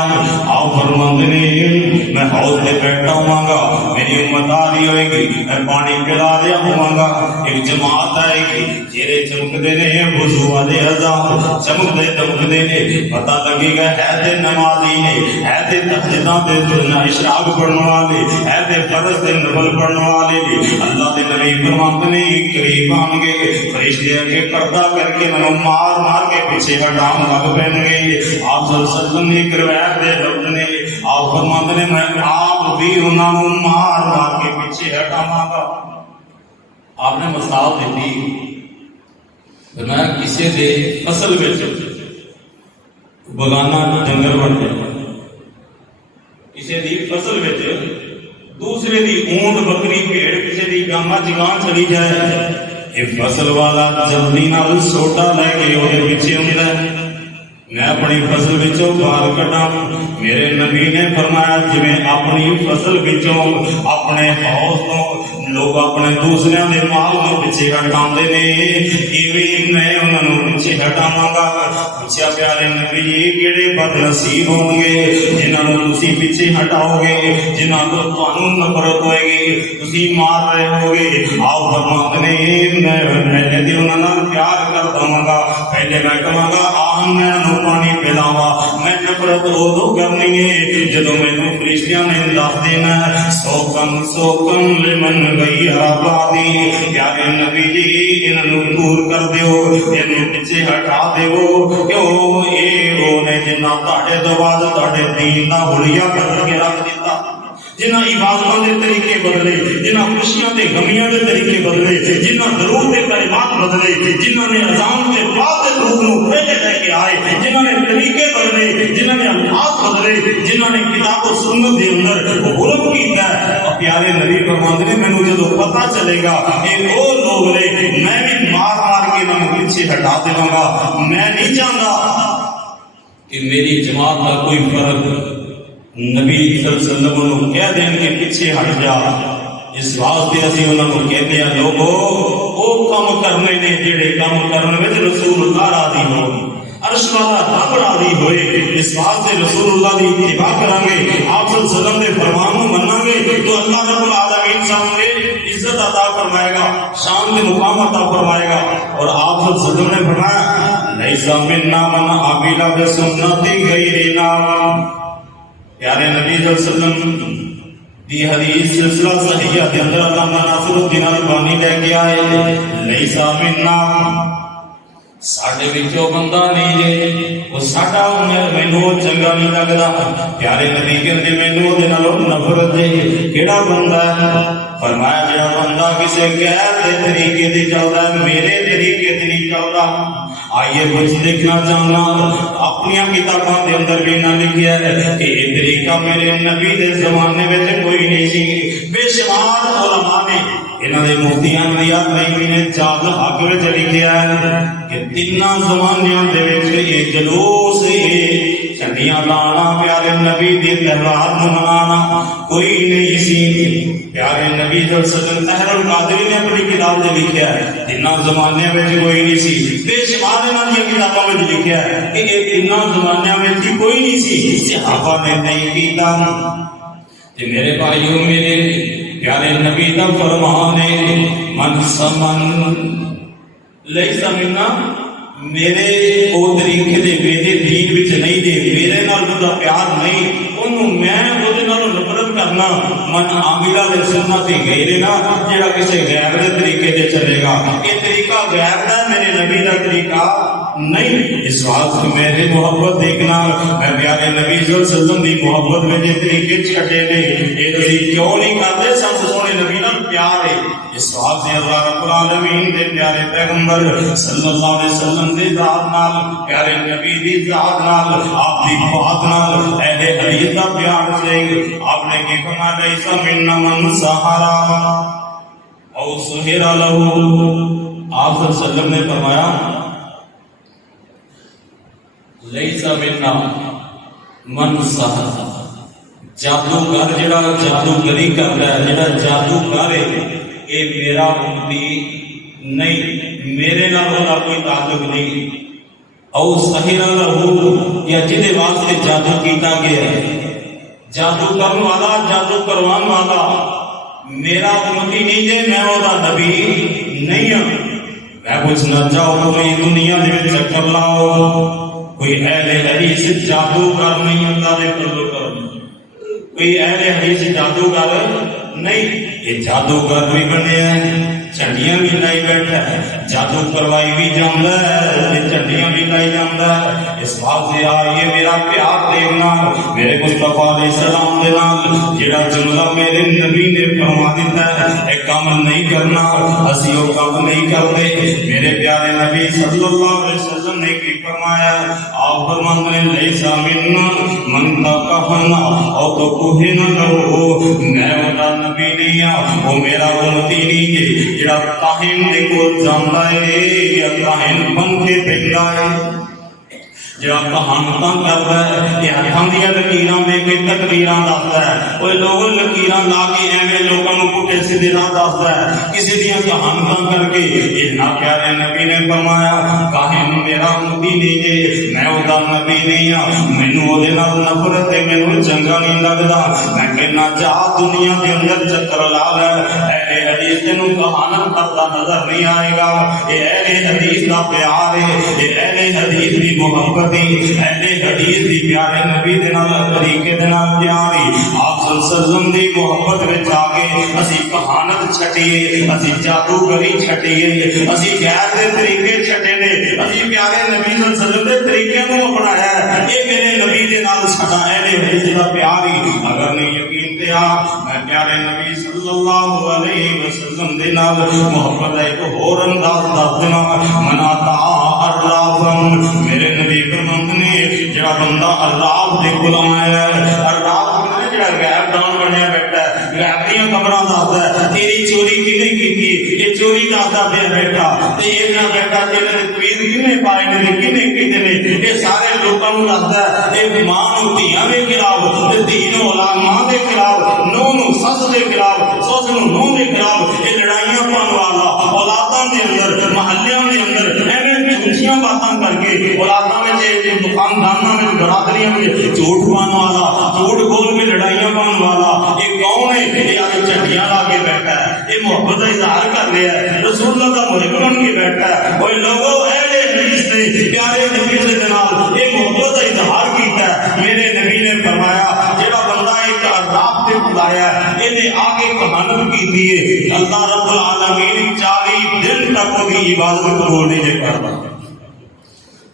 آؤ فرماندے نے میں حوض میں بیٹھا ہوں گا, میری امت آ رہی ہوئے گی, میں پانی پلا دیا ہوں گا, ایک جماعت آئے گی چہرے چمکتے نے وضو والے اذان چمکتے دمکتے نے, پتہ لگے گا ہے تے نمازی نے, ہے تے تہجداں تے اشراق پڑھنے والے, ہے تے فرض تے نفل پڑھنے والے. اللہ کے نبی فرماتے نے قریب آن گے فرشتے کے پردہ کر کے انہوں مار مار کے پیچھے ہٹان لگ پہن گے. آپ صلی اللہ علیہ وسلم نے کروائے دے لفظ نے آپ فرماتے نے میں آپ بھی انہوں مار مار کے پیچھے ہٹاواں گا. آپ نے مثال دیتی میں کسی دے فصل وچ بگانا جنگل بن جائے, کسی دی فصل وچ دوسرے دی اونٹ بکری بھیڑ کسی دی گاما جگان چلی جائے, یہ فصل والا جلدی نال سوٹا لے کے وہ پیچھے ہوندا ہے میں اپنی فصل وچوں باہر کڈاں. میرے نبی نے فرمایا جویں اپنی فصل وچوں اپنے حوض تو لوگ اپنے دوسرے دے مال نوں پیچھے ہٹاندے نے, ایویں میں انہاں نوں پیچھے ہٹاواں گا. پوچھا پیارے نبی جی کیڑے بد نصیب ہون گے جنہاں نوں تسی پیچھے ہٹاؤ گے, جنہاں تو تانوں نفرت ہوئے گی, تسی مار رہے ہوگے. آپ فرماتے نے میں پہلے تے انہاں نال پیار کر دواں گا, پہلے میں کہاں گا آہن میں پانی پلاوا, میں نفرت ادو کرنی ہے جدو مینوں فرشتیاں نے دس دینا سوکن لمن غیر آبادی. پیارے نبی جی انہوں دور کر دیو, انہوں پیچھے ہٹا دیو, کیوں یہ وہ نے جنہ تہاڈے تو بعد تہاڈے دین دا حلیہ کر کے رکھ دیتا, جنہاں عبادتوں کے طریقے بدلے، جنہاں خوشیاں کے غمیاں کے طریقے بدلے، جنہاں درود کے کلمات بدلے، جنہاں نے اذان کے بعد درود کو پہلے لے کے آئے، جنہاں نے طریقے بدلے، جنہاں نے الفاظ بدلے، جنہاں نے کتاب و سنت کے اندر غلط کیتا ہے۔ اور پیارے نبی فرماندے نے مینوں جدوں پتہ چلے گا کہ وہ لوگ نے، میں بھی مار مار کے انہاں نوں پیچھے ہٹا دوں گا۔ میں نہیں چاہتا کہ میری جماعت کا کوئی فرق نبی صلی اللہ علیہ وسلم کو کہہ دیں کہ پیچھے ہٹ جا۔ اس واسطے اسی انہوں کو کہتے ہیں لوگو وہ کام کرنے نے جڑے کام کرنے میں رسول اللہ راضی ہو، عرش والا رب راضی ہوئے۔ اس واسطے رسول اللہ کی اتباع کریں گے، آپ صلی اللہ علیہ وسلم کے فرمان کو منیں گے تو اللہ رب العالمین سامنے عزت عطا فرمائے گا، شان کے مقام عطا فرمائے گا۔ اور آپ صلی اللہ علیہ وسلم نے فرمایا لیس منا من عمل بسنتی غیرنا۔ پیارے نبی صلی اللہ علیہ وسلم دی حدیث سلسلہ صحیحہ کے اندر علامہ ناصر الدین البانی لے کے آئے لیس منا، ساڈے وچوں بندہ نہیں جے وہ ساڈا مینوں چنگا نہیں لگدا۔ پیارے نبی کہندے مینوں دے نالوں نفرت ہے۔ کیڑا بندہ ہے؟ فرمایا جڑا بندہ کسے غیر دے طریقے تے چلدا ہے، میرے طریقے تے نہیں چلدا۔ آئیے کچھ دیکھنا چاہنا اپنی کتابوں کے اندر بھی نہ لکھیا ہے کہ یہ طریقہ میرے نبی دے زمانے میں کوئی نہیں سی۔ بے شمار علماء نے انہوں نے مفتیاں ریاض نہیں نے چاند حق وچ لکھیا ہے کہ تیناں زمانیاں دے وچ یہ جلوس چنڈیاں لانا، پیارے نبی دے تہوار منانا کوئی نہیں سی۔ پیارے نبی صلی اللہ علیہ وسلم طاہر القادری نے اپنی کتاب میں لکھیا ہے تیناں زمانے میں کوئی نہیں سی۔ بے شمار انہاں دی کتابوں میں لکھیا ہے کہ یہ تیناں زمانیاں میں کوئی نہیں سی، صحابہ نے نہیں کیتا۔ تے میرے بھائیوں میرے پیارے نبی دا فرمان ہے من سمن لیس منا، میرے او طریقے دے میرے دین وچ نہیں دے، میرے نال دا پیار نہیں، انہوں میں وہ نال نفرت کرنا۔ من عاملہ دے سنت غیر نا، جڑا کسی غیر دے طریقے دے چلے گا، یہ طریقہ غیر دا میرے نبی دا طریقہ نہیں۔ اس واسطے میرے محبت دیکھنا، میں پیارے نبی صلی اللہ علیہ وسلم دی محبت میں جے طریقے چھٹے نے یہ اسی کیوں نہیں کرتے؟ سب سونے نبی نال پیار ہے۔ اس واسطے اللہ رب العالمین دے پیارے پیغمبر صلی اللہ علیہ وسلم دی ذات نال، پیارے نبی دی ذات نال، آپ دی بات نال اہل حدیث دا پیار سے آپ نے کہ فرمایا لیس منا من سحرا او سحر لہ۔ آپ صلی اللہ علیہ وسلم نے فرمایا لیس منا من سحر، جادوگر جڑا جادوگری کرتا ہے، جڑا جادوگر ہے یہ میرا امتی نہیں، میرے نال ہونا کوئی تعلق نہیں۔ او سحر لہ، یا جدے واسطے جادو کیتا گیا ہے، جادو کرن والا، جادو کروان والا میرا امتی نہیں جے، میں وہ نبی نہیں ہوں۔ میں پوچھنا چاہوں کوئی دنیا دے وچ چکر لاؤ، کوئی اہل حدیث جادوگر نہیں، اللہ دے فضل و کرم، کوئی اہل حدیث جادوگر نہیں۔ یہ جادوگر بھی بنے ہیں، چنڈیاں بھی لائی بیٹھا ہے، جادو کروائی بھی جاندا ہے، چنڈیاں بھی لائی جاندا ہے۔ اس واسطے آئیے میرا پیار دیکھنا میرے مصطفیٰ علیہ السلام دے نال جڑا جملہ میرے نبی نے فرما دیتا ہے، ایک کام نہیں کرنا، اسی وہ کام نہیں کرتے۔ میرے پیارے نبی صلی اللہ علیہ وسلم نے کی فرمایا، آپ فرماتے ہیں لیس منا من تکہنا او تکہنا لہو، میں وہ نبی نہیں ہوں، وہ میرا امتی نہیں ہے جڑا کاہن دے کول جاندا ہے یا کاہن بن کے پھردا ہے، جڑا کہانتاں کردا ہے، یہ ہاتھاں دیاں لکیراں دے کے تقریراں دسدا ہے، وہ لوگ لکیراں لا کے ایویں لوکاں نوں پٹھے سیدھے راہ دسدا ہے، کسی دیاں کہانتاں کر کے۔ اتنا پیارے نبی نے فرمایا کاہن میرا امتی نہیں ہے، میں وہ نبی نہیں ہوں، مینوں وہ نال نفرت ہے، مینوں چنگا نہیں لگدا۔ میں کہنا جا دنیا کے اندر چکر لا لے، اہل حدیث تینوں کہانت کرتا نظر نہیں آئے گا۔ یہ اہل حدیث کا پیار ہے، یہ اہل حدیث کی محبت، اہل حدیث دی پیارے نبی دے نال طریقے دے نال پیاری، آپ صلی اللہ علیہ وسلم دی محبت وچ آ کے اسی کہانت چھٹیے، اسی جادوگری چھٹیے، اسی غیر دے طریقے چھٹے نے، اسی پیارے نبی صلی اللہ علیہ وسلم دے طریقے کو اپنایا ہے۔ یہ میرے نبی دے نال ساڈا اہل حدیث دا پیار ہی اگر نہیں یقین تے دیکھیا میں پیارے نبی صلی اللہ علیہ وسلم دے نال محبت دا ایک ہور انداز دس دینا مناتا الرافن میرے نبی فرماندے نے جڑا بندہ الراف دے کول آیا ہے الراف نے جڑا غیب دان بنیا بیٹھا ہے غیب دیاں خبراں دسدا ہے تیری چوری کنے کیتی یہ چوری دسدا پیا بیٹھا تے اے نہ بیٹھا تیرے کوید کنے پائے نے کنے کیتے نے یہ سارے لوکاں نوں دسدا ہے اے ماں نوں دھیاں دے خلاف تے دھی نوں اولاد ماں دے خلاف نو نوں سس دے خلاف سس نوں نو دے خلاف یہ لڑائیاں پاون والا اولاداں دے اندر محلیاں دے اندر ایویں جھوٹیاں باتاں کر کے اولاداں وچ خانداناں وچ برادریاں وچ جھوٹ پاون والا جھوٹ بول کے لڑائیاں پاون والا یہ کون ہے یہ اج چٹیاں لا کے بیٹھا ہے یہ محبت کا اظہار کر رہا ہے رسول اللہ کا محب بن کے بیٹھا ہے وہ لوگوں اہل حدیث نے پیارے نبی کے جناب یہ محبت کا اظہار کیتا ہے میرے نبی نے فرمایا جڑا بندہ ایک رات پہ بلایا ہے انہیں آگے کہانت کی ہے اللہ رب العالمین 40 دن تک وہ عبادت قبول نہیں کرتا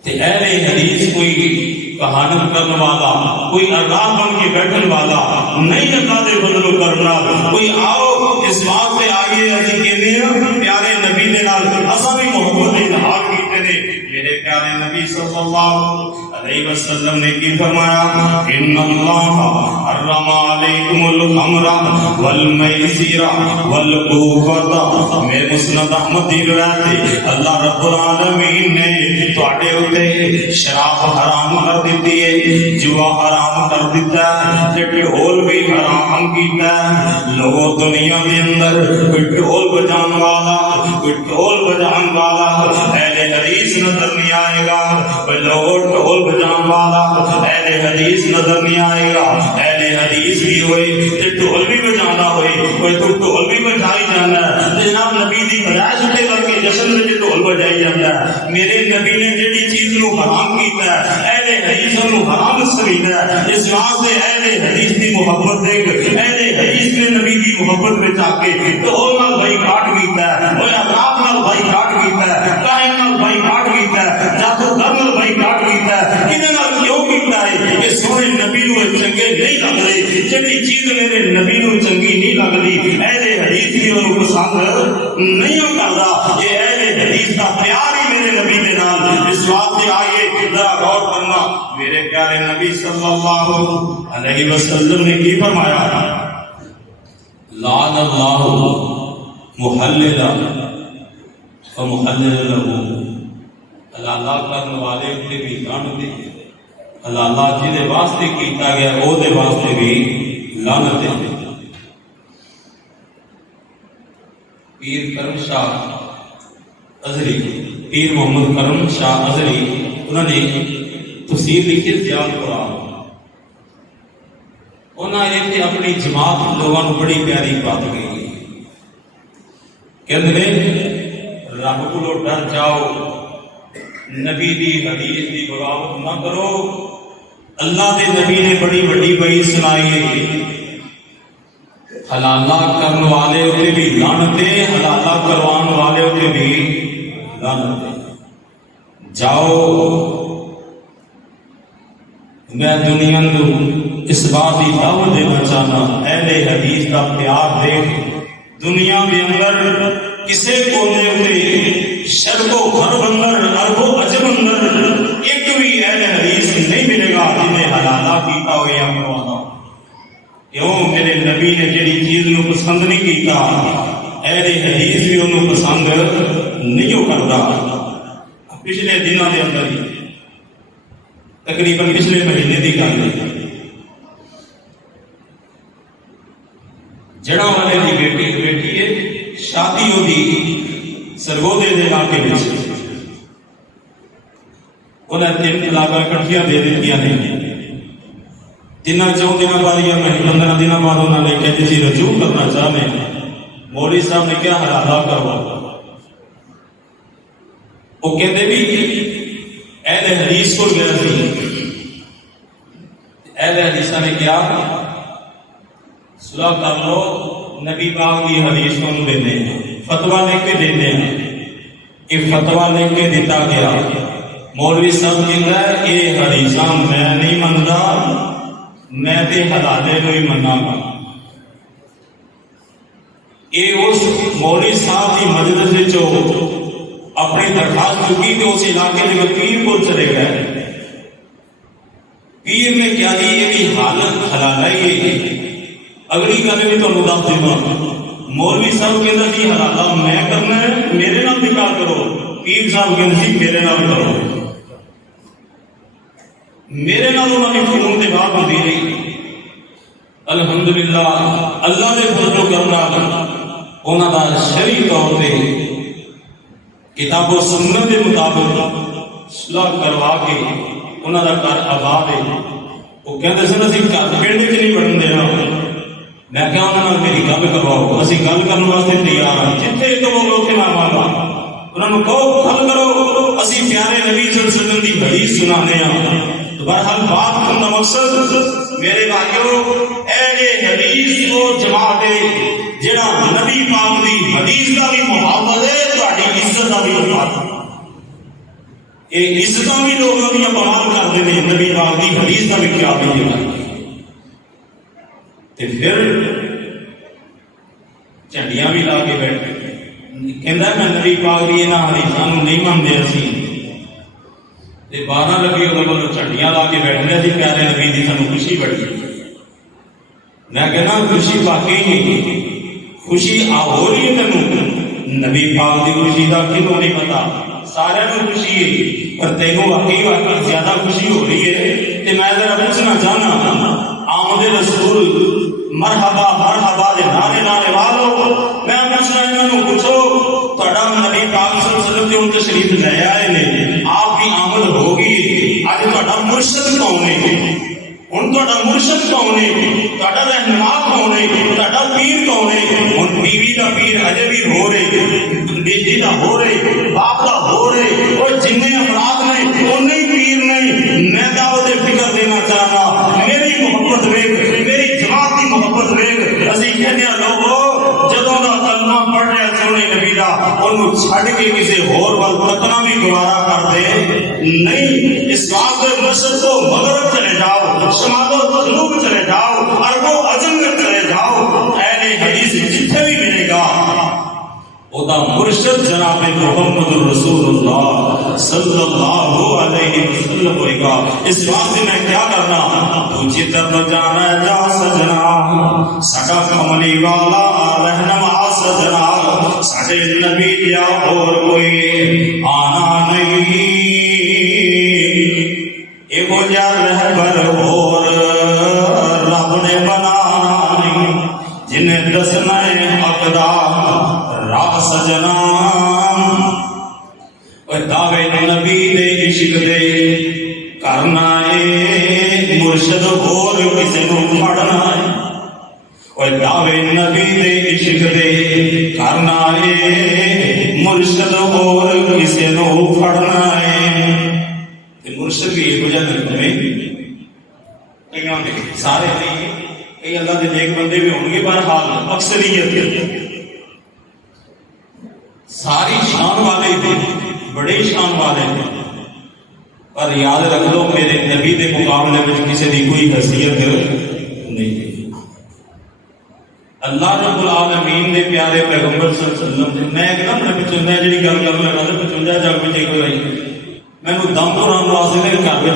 تے اہل حدیث کوئی کہانت کرنے والا کوئی ارباب بن کے بیٹھنے والا نہیں اللہ دے فضل و کرم نال کوئی آؤ اس بات پہ آئیے اسی کہنے ہیں پیارے نبی دے نال اساں بھی محبت اظہار کیتے نے میرے پیارے نبی صلی اللہ علیہ وسلم نے کی فرمایا ان اللہ حرم علیکم الخمر والمیسر والکوفۃ میں مسند احمد دی روایت ہے اللہ رب العالمین نے تواڈے اوتے شراب حرام کر دیتی ہے جوا حرام کر دیتا ہے تے ڈھول بھی حرام کیتا ہے لوگوں دنیا کے اندر کوئی ڈھول بجان والا کوئی ڈھول بجان والا اہل حدیث نظر نہیں آئے گا کوئی لوگوں ڈھول بجان والا اہل حدیث نظر نہیں آئے گا اہل حدیث بھی ہوئے تے ڈھول بھی بجانا ہوئے کوئی تو ڈھول بھی بجائی جانا ہے جناب نبی دی پیدائش تے کر کے جشن وچ ڈھول بجائی جاتا ہے میرے نبی نے جڑی چیز نو حرام کیتا ہے اہل حدیث نو حرام سمجھدا ہے اس واسطے اہل حدیث دی محبت دیکھ اہل حدیث نے نبی دی محبت وچ آ کے ڈھول نال بھائی کاٹ کیتا ہے اوے اطراف نال بھائی کاٹ کیتا ہے کاہن نال بھائی کاٹ کیتا ہے جادوگر نال بھائی کاٹ کیتا ہے کدے نال کیوں کیتا ہے کہ سونے نبی نو چنگے نہیں لگدے جڑی چیز میرے نبی نو چنگی نہیں لگدی اہل حدیث دی اونوں پسند نہیں کردا یہ اہل حدیث دا پیار ہی میرے نبی دے نال اس واسطے آئیے ذرا غور کرنا میرے پیارے نبی صلی اللہ علیہ وسلم نے کی فرمایا لعن اللہ محللا ومحلل له اللہ کرنے والے تے بھی لعنت ہے اللہ جے واسطے کیتا گیا او دے واسطے بھی لعنت ہے پیر کرم شاہ ازری پیر محمد کرم شاہ ازری انہوں نے تفسیر لکھی ضیاء القرآن انہوں نے اپنی جماعت لوگوں کو بڑی پیاری بات کہی کہ رب کو ڈر جاؤ نبی دی حدیث دی بغاوت نہ کرو اللہ دے نبی نے بڑی بڑی بڑی سنائی ہے حلالہ کرنے والے ہوتے بھی لعنت ہے حلالہ کروان والے ہوتے بھی لعنت ہے جاؤ میں دنیا کو اس بات کی دعوت دینا چاہنا اہل حدیث کا پیار دیکھ دنیا کے اندر کسے کونے ہوتے شرق و غرب اندر عرب و عجم اندر ایک بھی اہل حدیث نہیں ملے گا جنہیں حلالہ کیتا ہو یا کروانا کیوں میرے نبی نے جڑی چیز نو پسند نہیں کیتا اہل حدیث بھی انہوں پسند نہیں کرتا پچھلے دنوں کے اندر ہی تقریباً پچھلے مہینے کی گل ہے جڑا والے کی بیٹی ہے شادی ہوتی سرگودے کے علاقے میں انہیں 3 طلاقاں اکٹھیاں دے دیتیاں نے 3-4 دنوں بعد یا 15 دنوں بعد انہوں نے کہتے جی رجوع کرنا چاہتے ہیں مولوی صاحب نے کیا حلالہ کروا وہ کہتے بھی اہل حدیث کو گیا تھی اہل حدیثہ نے کیا صلح کر لو نبی پاک کی حدیث کو دیتے ہیں فتویٰ لکھ کے دیتے ہیں کہ فتویٰ لکھ کے دیتا گیا مولوی صاحب کہتا ہے یہ حدیثاں میں نہیں منتا میں تے حلالے کو ہی منا گا یہ اس مولوی صاحب کی مجلس اپنی درخواست چکی تو اس علاقے میں پیر کو چلے گئے. پیر نے کیا جی یہ حالت حلالائی ہے. اگلی گل بھی تمہیں دس دینا. مولوی صاحب کہنا جی حلالہ میں کرنا ہے, میرے نام نکاح کرو. پیر صاحب کہنا جی میرے نام کرو. میرے نام انہوں نے فون سے بات ہوتی رہی. الحمدللہ اللہ نے فضل و کرم نال انہوں کا شرعی طور پہ کتاب و سنت کے مطابق صلح کروا کے انہوں کا گھر آباد ہے. وہ کہتے سن اسی گھر پنڈ چ نہیں بڑھن دینا. میں کہا انہوں نے میری گل کرواؤ, اسی گل کرنے واسطے تیار ہیں. جتنے تو وہ لوگ نہ مانگا انہوں نے کہو گل کرو, اسی پیارے نبی صلی اللہ علیہ وسلم کی حدیث سنانے ہیں. تو بہرحال بات کرنا مقصد میرے بھائیو اے حدیث کو جماعت جڑا نبی پاک دی حدیث کا بھی محافظ ہے, تہاڈی عزت کا بھی محافظ ہے. یہ عزت بھی لوگوں کی بحال کرتے ہیں, نبی پاک دی حدیث کا بھی کیا بھی ہے. پھر جھنڈیاں بھی لا کے بیٹھے کہندا میں نبی پاک دی انہاں حدیثاں نوں نہیں مانتے. اسی 12 لگے وہ جھنڈیاں لا کے بیٹھنے جی پیارے نبی دی سانوں خوشی بڑی. میں کہنا خوشی واقعی نہیں, خوشی ہو رہی ہے تینوں نبی پاک دی خوشی کا کیوں نہیں پتا. سارے کو خوشی ہے پر تینوں واقعی زیادہ خوشی ہو رہی ہے. تو میں ذرا پوچھنا چاہنا آمد رسول مرحبا مرحبا دے نعرے نعرے والو, میں پوچھنا انہوں پوچھو تہاڈا نبی پاک صلی اللہ علیہ وسلم جو تشریف لے آئے نے, آپ کی آمد ہوگی. اج تہاڈا مرشد کون ہے؟ ہن تہاڈا مرشد کون ہے؟ تہاڈا رہنما کون ہے؟ تہاڈا پیر کون ہے؟ ہن بیوی دا پیر اجے بھی ہو رہے, بیٹی دا ہو رہے, باپ دا ہو رہے, اور جننے افراد نے اونے ہی پیر نہیں. میں دعوت فکر دینا چاہنا, میری محبت ویکھ, میری جماعت کی محبت ویکھ. اسی کہنے لوگوں جدوں دا کلمہ پڑھ رہے سونے نبی دا اونوں چھڈ کے کسی ہور ول تکنا بھی گوارا کر دے نہیں. اس واسطے مشرق کو مغرب چلے جاؤ, شمال و جنوب چلے جاؤ, عرب و عجم میں چلے جاؤ, اہل حدیث جتنے بھی ملے گا او دا مرشد جناب محمد رسول اللہ صلی اللہ علیہ وسلم ہوئے گا. اس واسطے میں کیا کرنا, تجھے طرف جانا جا سجنا, ساڈا کملی والا رہنما سجنا, ساڈے نبی دیا اور کوئی آنا نہیں. ایک جا رہبر اور رب نے بنانا نہیں, جنہیں دسنا عقدہ راہ سجنا. دعوے نبی دے عشق دے کرنا ہے, مرشد اور کسی نو پڑھنا ہے. اور دعوے نبی دے عشق دے کرنا ہے, مرشد اور کسی نو پڑھنا ہے. مرشد بھی ایک وجہ نہیں, سارے نہیں, کئی اللہ کے نیک بندے بھی ہوں گے, بہرحال اکثریت ساری شان والے تھے, بڑے شان والے تھے. پر یاد رکھ لو میرے نبی کے مقابلے میں کسی کی کوئی حیثیت نہیں. اللہ رب العالمین دے پیارے پیغمبر صلی اللہ علیہ وسلم, میں ایک دم میں پچھنجا جی گل کر لگا تو پچھنجا جگ میں ایک رہی, میں دم قرآن واسطے گھر میں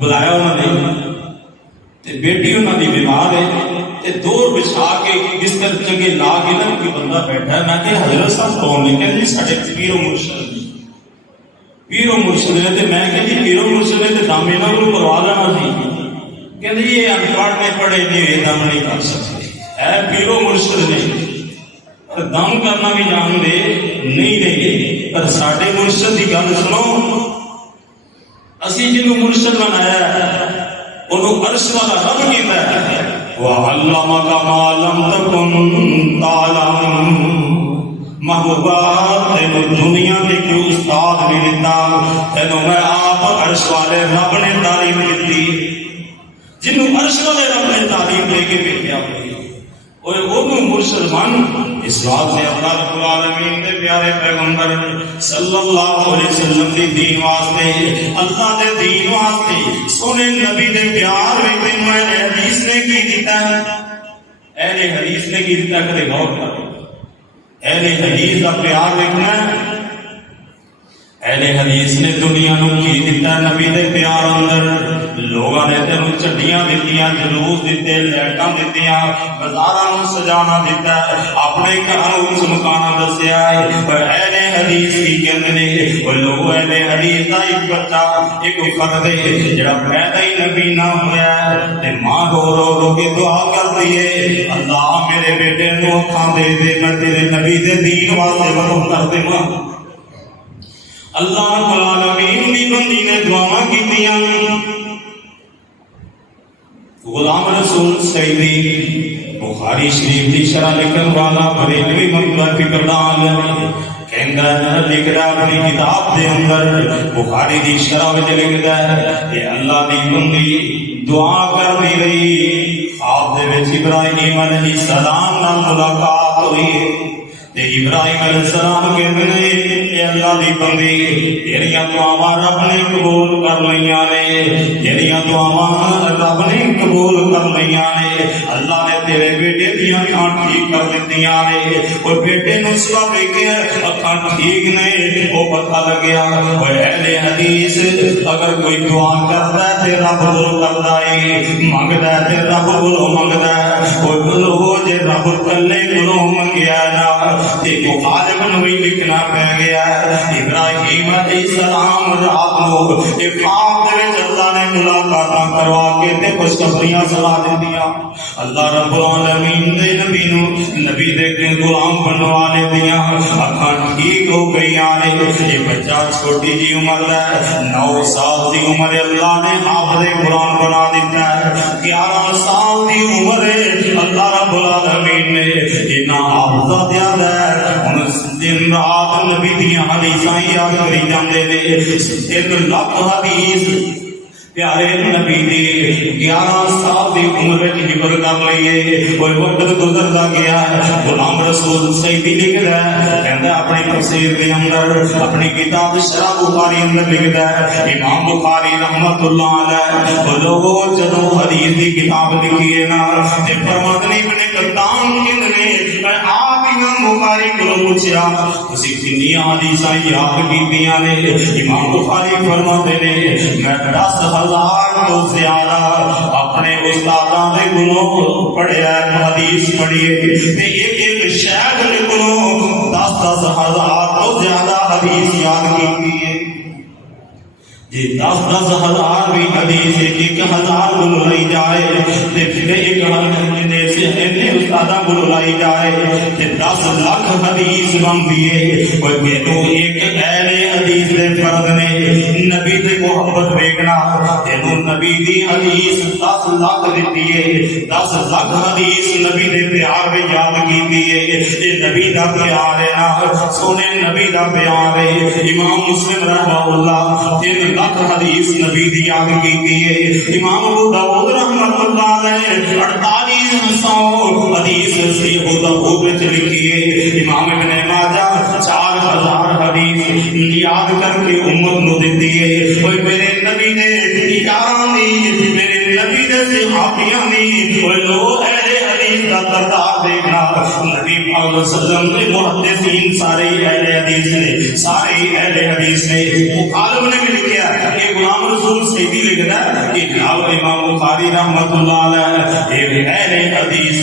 بلایا انہوں نے, بیٹی انہوں کی بیمار ہے, دور بچھا کے بستر چنگے لا کے نا کوئی بندہ بیٹھا ہے. میں کہ حضرت صاحب کون نے؟ کہ جی سارے پیرو مرشد, پیرو مرشد نے. تو میں کہ جی پیرو مرشد نے تو دم یہاں کو کروا لینا سی. کہ جی یہ ان پڑھ نے پڑھے نہیں, دم نہیں کر سکتے. ہے پیرو مرشد نے, پر دم کرنا بھی جان دے نہیں دیں. پر ساڈے مرشد کی گل سنو, اسی جنوں مرشد بنایا انہوں عرش والا رب کہتا ہے, وَعَلَّمَكَ مَا لَمْ تَكُنْ تَعْلَمُ. محبوبہ تینوں دنیا کے کوئی استاد نہیں دیتا, تینوں میں آپ عرش والے رب نے تعلیم دیتی, جنوں عرش والے رب نے تعلیم دے کے بھیجا ہوئی. اور وہ مرشد بن اس بات سے اللہ رب العالمین کے پیارے پیغمبر صلی اللہ علیہ وسلم دی دین واسطے, اللہ دے دین واسطے, سونے نبی دے پیار میں تینوں اہل حدیث نے کی دیتا ہے. اہل حدیث نے کی دیتا, کدے غور کرو. اہل حدیث کا پیار دیکھنا ہے. اہل حدیث نے دنیا نو کی دیتا نبی دے پیار اندر. لوگاں نے تینوں چڈیاں دتیاں، جلوس دیتے، لائٹاں دتیاں، بازاراں نو سجانا دیتا، اپنے گھراں نو چمکانا دسیا ہے. پر اہل حدیث کی کہندے نے او لوگ اہل حدیث دا ایک بچہ ایک فرد ہے جڑا پیدا ہی نبی نہ ہویا ہے تے ماں رو رو رو کے دعا کردی ہے اللہ میرے بیٹے نو اکھاں دے دے، میں تیرے نبی دے دین واسطے وقف کر دیواں. اللہ رب العالمین دی بندی نے دعاواں کیتیاں. غلام رسول سیدی بخاری شریف دی شرح لکھن والا بریلوی مطلب فکردان کہندا ہے، لکھدا اپنی کتاب دے اندر بخاری دی شرح وچ لکھدا ہے کہ اللہ دی بندی دعا کر دی رہی، خواب دے وچ ابراہیم علیہ السلام نال ملاقات ہوئی تے ابراہیم علیہ السلام کہندے نے اے اللہ دی بندی تیریاں دعاواں رب نے قبول کر لیاں نے، تیریاں دعاواں رب نے قبول کر لیاں نے. اللہ نے تیرے بیٹے دیاں اکھاں ٹھیک کر دتیاں نے. او بیٹے نو سبب کہ اکھاں ٹھیک نے او پتہ لگیا. او اہل حدیث اگر کوئی دعا کردا ہے تے رب قبول کردا ہے، منگدا ہے تے رب قبول منگدا ہے. او لوگو جے رب کلے کولوں منگیا نا تے مخالف نو بھی لکھنا پہ گیا ہے. ابراہیم علیہ السلام رات نو خواب دے وچ اللہ نے ملاقاتاں کروا کے تے خوشخبریاں سنا دتیاں. اللہ رب العالمین دے نبی نو نبی دے غلام بنوا لے دیاں، اکھاں ٹھیک ہو گئیاں نے. یہ بچہ چھوٹی جی عمر دا 9 سال دی عمر اللہ نے حافظ قرآن بنا دیتا ہے. 11 سال دی عمر اللہ رب العالمین نے انہاں حافظہ دیا دن رات نبی دیاں حدیثاں یاد کری جاندے نے. 3 لاکھ حدیث پیارے نبی دی 11 سال دی عمر وچ حفظ کر لئیے. کوئی وقت گزردا گیا ہے. غلام رسول سیدی لکھدا ہے، کہندا اپنی تفسیر دے اندر اپنی کتاب شرح بخاری اندر لکھدا ہے امام بخاری رحمت اللہ علیہ وہ لوگوں جدوں حدیث دی کتاب لکھی ہے نا تے فرماتے نے ابن قطان کہندے میں آپ امام بخاری کو پوچھیا تسی کنیاں حدیثاں یاد کیتیاں نے؟ امام بخاری فرماتے نے میں 10,000 تو زیادہ اپنے استاداں دے گنوں پڑھیا حدیث پڑھی تے ایک شیخ دے گنوں 10,000 تو زیادہ حدیث یاد کی ہے. جی 10,000 بھی حدیث 1,000 گنوں لئی جائے تے پھر ایک ہزار سے استاداں گنوں لائی جائے تے 10 لاکھ حدیث بنتی ہے. کوئی تو ایک اہل حدیث دے فرد نے نبی دی محبت ویکھنا تینوں نبی دی حدیث 10 لاکھ دتی ہے. 10 لاکھ حدیث نبی دے پیار وچ یاد کیتی ہے. اے نبی دا پیار ہے نا، سونے نبی دا پیار ہے. امام مسلم رحمہ اللہ 3 لاکھ حدیث نبی دی یاد کیتی ہے. امام ابو داؤد رحمۃ اللہ علیہ 4800 حدیث صحیح ابو داؤد وچ لکھی ہے. امام ابن ماجہ 4000 حدیث یاد کر کے امت نو دیتی ہے. اوے میرے نبی نے یاراں دی میرے نبی دے صحابیاں دی اوے لوگ اہل حدیث دا کردار دیکھنا. نبی پاک صلی اللہ علیہ وسلم کے محدثین سارے اہل حدیث نے، سارے اہل حدیث نے. مخالف نے بھی لکھا کہ غلام رسول سیدی لکھدا ہے کہ جناب امام بخاری رحمۃ اللہ علیہ یہ اہل حدیث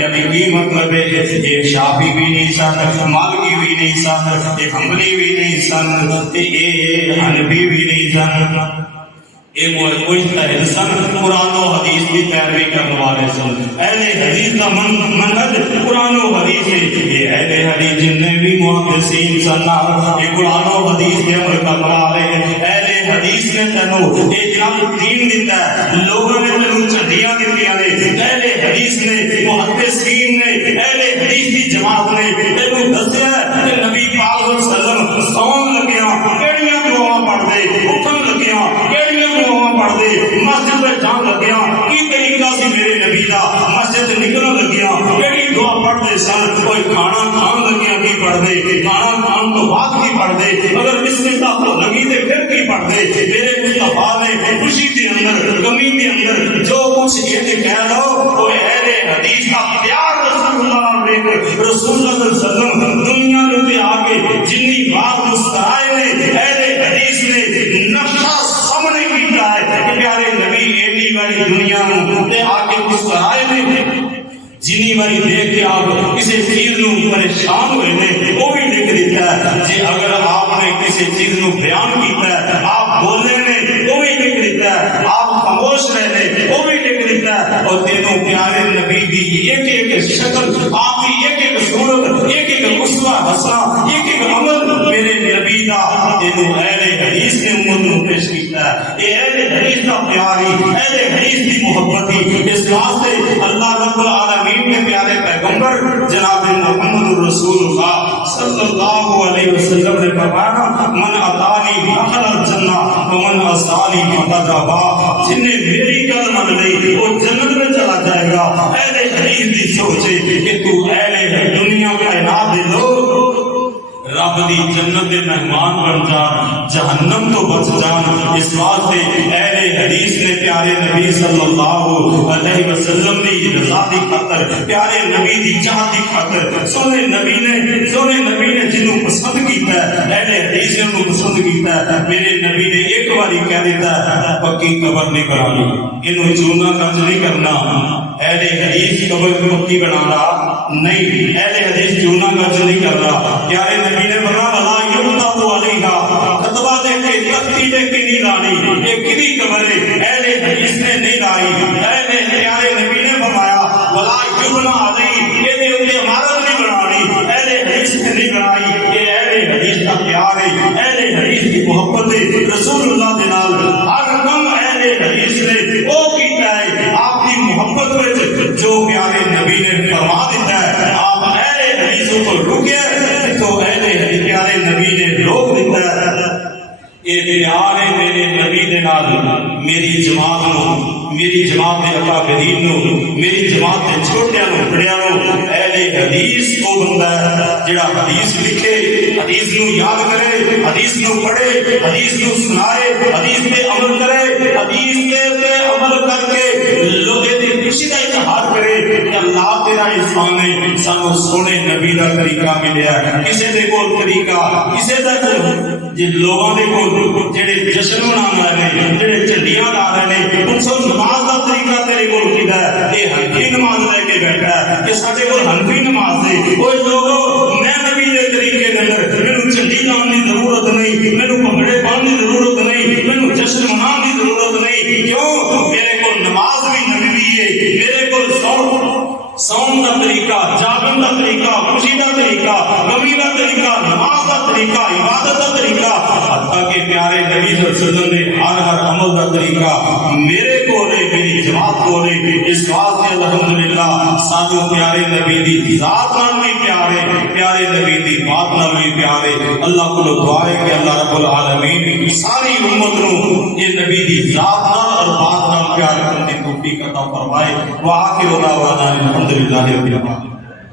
یعنی کی مطلب ہے یہ شافعی بھی نہیں سن، مالکی بھی نہیں سن، یہ حنبلی بھی نہیں سن، یہ حنفی بھی نہیں سن. مجتہد سن، قرآن و حدیث کی پیروی کرنے والے سن. اہل حدیث کا منہج قرآن و حدیث ہے. یہ اہل حدیث جتنے بھی محدثین سن یہ قرآن و حدیث کے عمل کرنے والے. اہل حدیث نے تینوں یہ جناب دین دیتا ہے، لوگوں نے تینوں چڈیاں دتیاں نے. اہل حدیث نے، محدثین نے، اہل حدیث کی جماعت نے تینوں دسیا کہ نبی پاک صلی اللہ علیہ وسلم سون لگیا کیڑیاں دعاواں پڑھدے، اٹھن لگیا پڑھتے، مسجد میں جان لگیا کی طریقہ سی میرے نبی دا، مسجد نکلن لگیا کیڑی دعا پڑھتے سن. کوئی کھانا کھان لگیا کی پڑھتے، کھانا کھان تو بعد کی پڑھتے، اگر بسم اللہ تو لگی تے پھر کی پڑھتے. میرے مصطفیٰ نے خوشی کے اندر غمی کے اندر جو کچھ یہ کہہ لو وہ اہل حدیث کا پیار رسول اللہ علیہ وسلم جنی باری دیکھ کے آپ کسی چیز نو پریشان ہوئے نے وہ بھی لکھ دیتا ہے جی اگر آپ نے کسی چیز نو بیان کیتا ہے آپ بولے نے وہ بھی لکھ دیتا ہے آپ خاموش رہے وہ بھی لکھ دیتا ہے اور تینوں پیارے نبی دی ایک ایک شکل آپ کی ایک ایک صورت ایک ایک اسوہ حسنہ ایک ایک عمل میرے نبی دا تینوں اہل حدیث نے امت نو پیش کیتا ہے یہ اہل حدیث دا پیاری اہل حدیث دی محبتی اس واسطے اللہ رب العالمین کے پیارے پیغمبر جناب محمد رسول اللہ صلی اللہ علیہ وسلم نے فرمایا من اطاعنی دخل الجنہ ومن عصانی فقد ابا جن نے میری گل مان لی وہ جنت میں چلا جائے گا اہل حدیث دی سوچے کہ تو اہل دنیا کائنات دے لوگ رب دی جنت دے مہمان بن جان جہنم تو بچ جان اس واسطے اہل حدیث نے پیارے نبی صلی اللہ علیہ وسلم دی رضا دی خاطر پیارے نبی دی چاہت دی خاطر سونے نبی نے جنوں پسند کیتا ہے اہل حدیث نے انہوں پسند کیتا ہے میرے نبی نے ایک باری کہہ دیتا ہے پکی قبر نہیں بنانی انہوں چونا کنج نہیں کرنا اہل حدیث قبر پکی بنانا نہیں اہل حدیث چونا کنج نہیں کرنا پیارے نبی نے فرمایا ولا یمتو علیہا خطبہ دے کے تختی دے کے نہیں لانی یہ کدی قبر ہے اہل حدیث نے نہیں لائی اہل پیارے نبی نے فرمایا ولا یبنا علیہ یہ دے اوپر عمارت نہیں بنانی اہل حدیث نے نہیں بنائی یہ اہل حدیث کا پیار ہے اہل حدیث کی محبت ہے رسول اللہ دے نال ہر کم اہل حدیث نے وہ کیتا ہے آپ کی محبت وچ جو پیارے نبی نے فرما دیتا ہے آپ اہل حدیثوں کو روکے تو اہل پیارے نبی نے روک دیتا ہے یہ پیار ہے میرے نبی دے نال میری جماعت نو میری جماعت دے اکابرین نو میری جماعت دے چھوٹیاں نو بڑیاں نو اہل حدیث کو بندہ ہے جڑا حدیث لکھے حدیث نو یاد کرے حدیث نو پڑھے حدیث نو سنائے حدیث پہ عمل کرے حدیث پہ عمل کر کے لوگوں دی خوشی کا اظہار کرے کہ اللہ تیرا احسان ہے سانو سونے نبی دا طریقہ ملیا کسے دے کول طریقہ کسے دا جن لوگوں دے کول جڑے جشن منا رہے ہیں جڑے چڑیاں لا رہے ہیں ان سب نماز دا طریقہ تیرے کول کیدا ہے یہ حنفی نماز لے کے بیٹھا ہے کہ ساڈے کول حنفی نماز دے اوے لوگوں میں نبی دے طریقے دے اندر مینوں چڑی لاؤن دی ضرورت نہیں مینوں بھنگڑے پاؤن دی ضرورت نہیں مینوں جشن مناؤن دی ضرورت نہیں کیوں میرے کول نماز بھی نبوی ہے میرے کول سون دا طریقہ جاگن دا طریقہ خوشی دا طریقہ غمی دا طریقہ نماز دا طریقہ عبادت دا طریقہ حتیٰ کہ پیارے نبی صلی اللہ علیہ وسلم نے ہر عمل دا طریقہ میرے کو ہے میری جماعت کو ہے اس بات سے الحمدللہ سانو پیارے نبی دی ذات نال بھی پیارے پیارے نبی دی بات نال بھی پیارے اللہ کو دعا ہے کہ اللہ رب العالمین ساری امت نو یہ نبی دی ذات نال اور بات نال پیار کرنے کی توفیق عطا فرمائے وآخر دعوانا الحمدللہ رب العالمین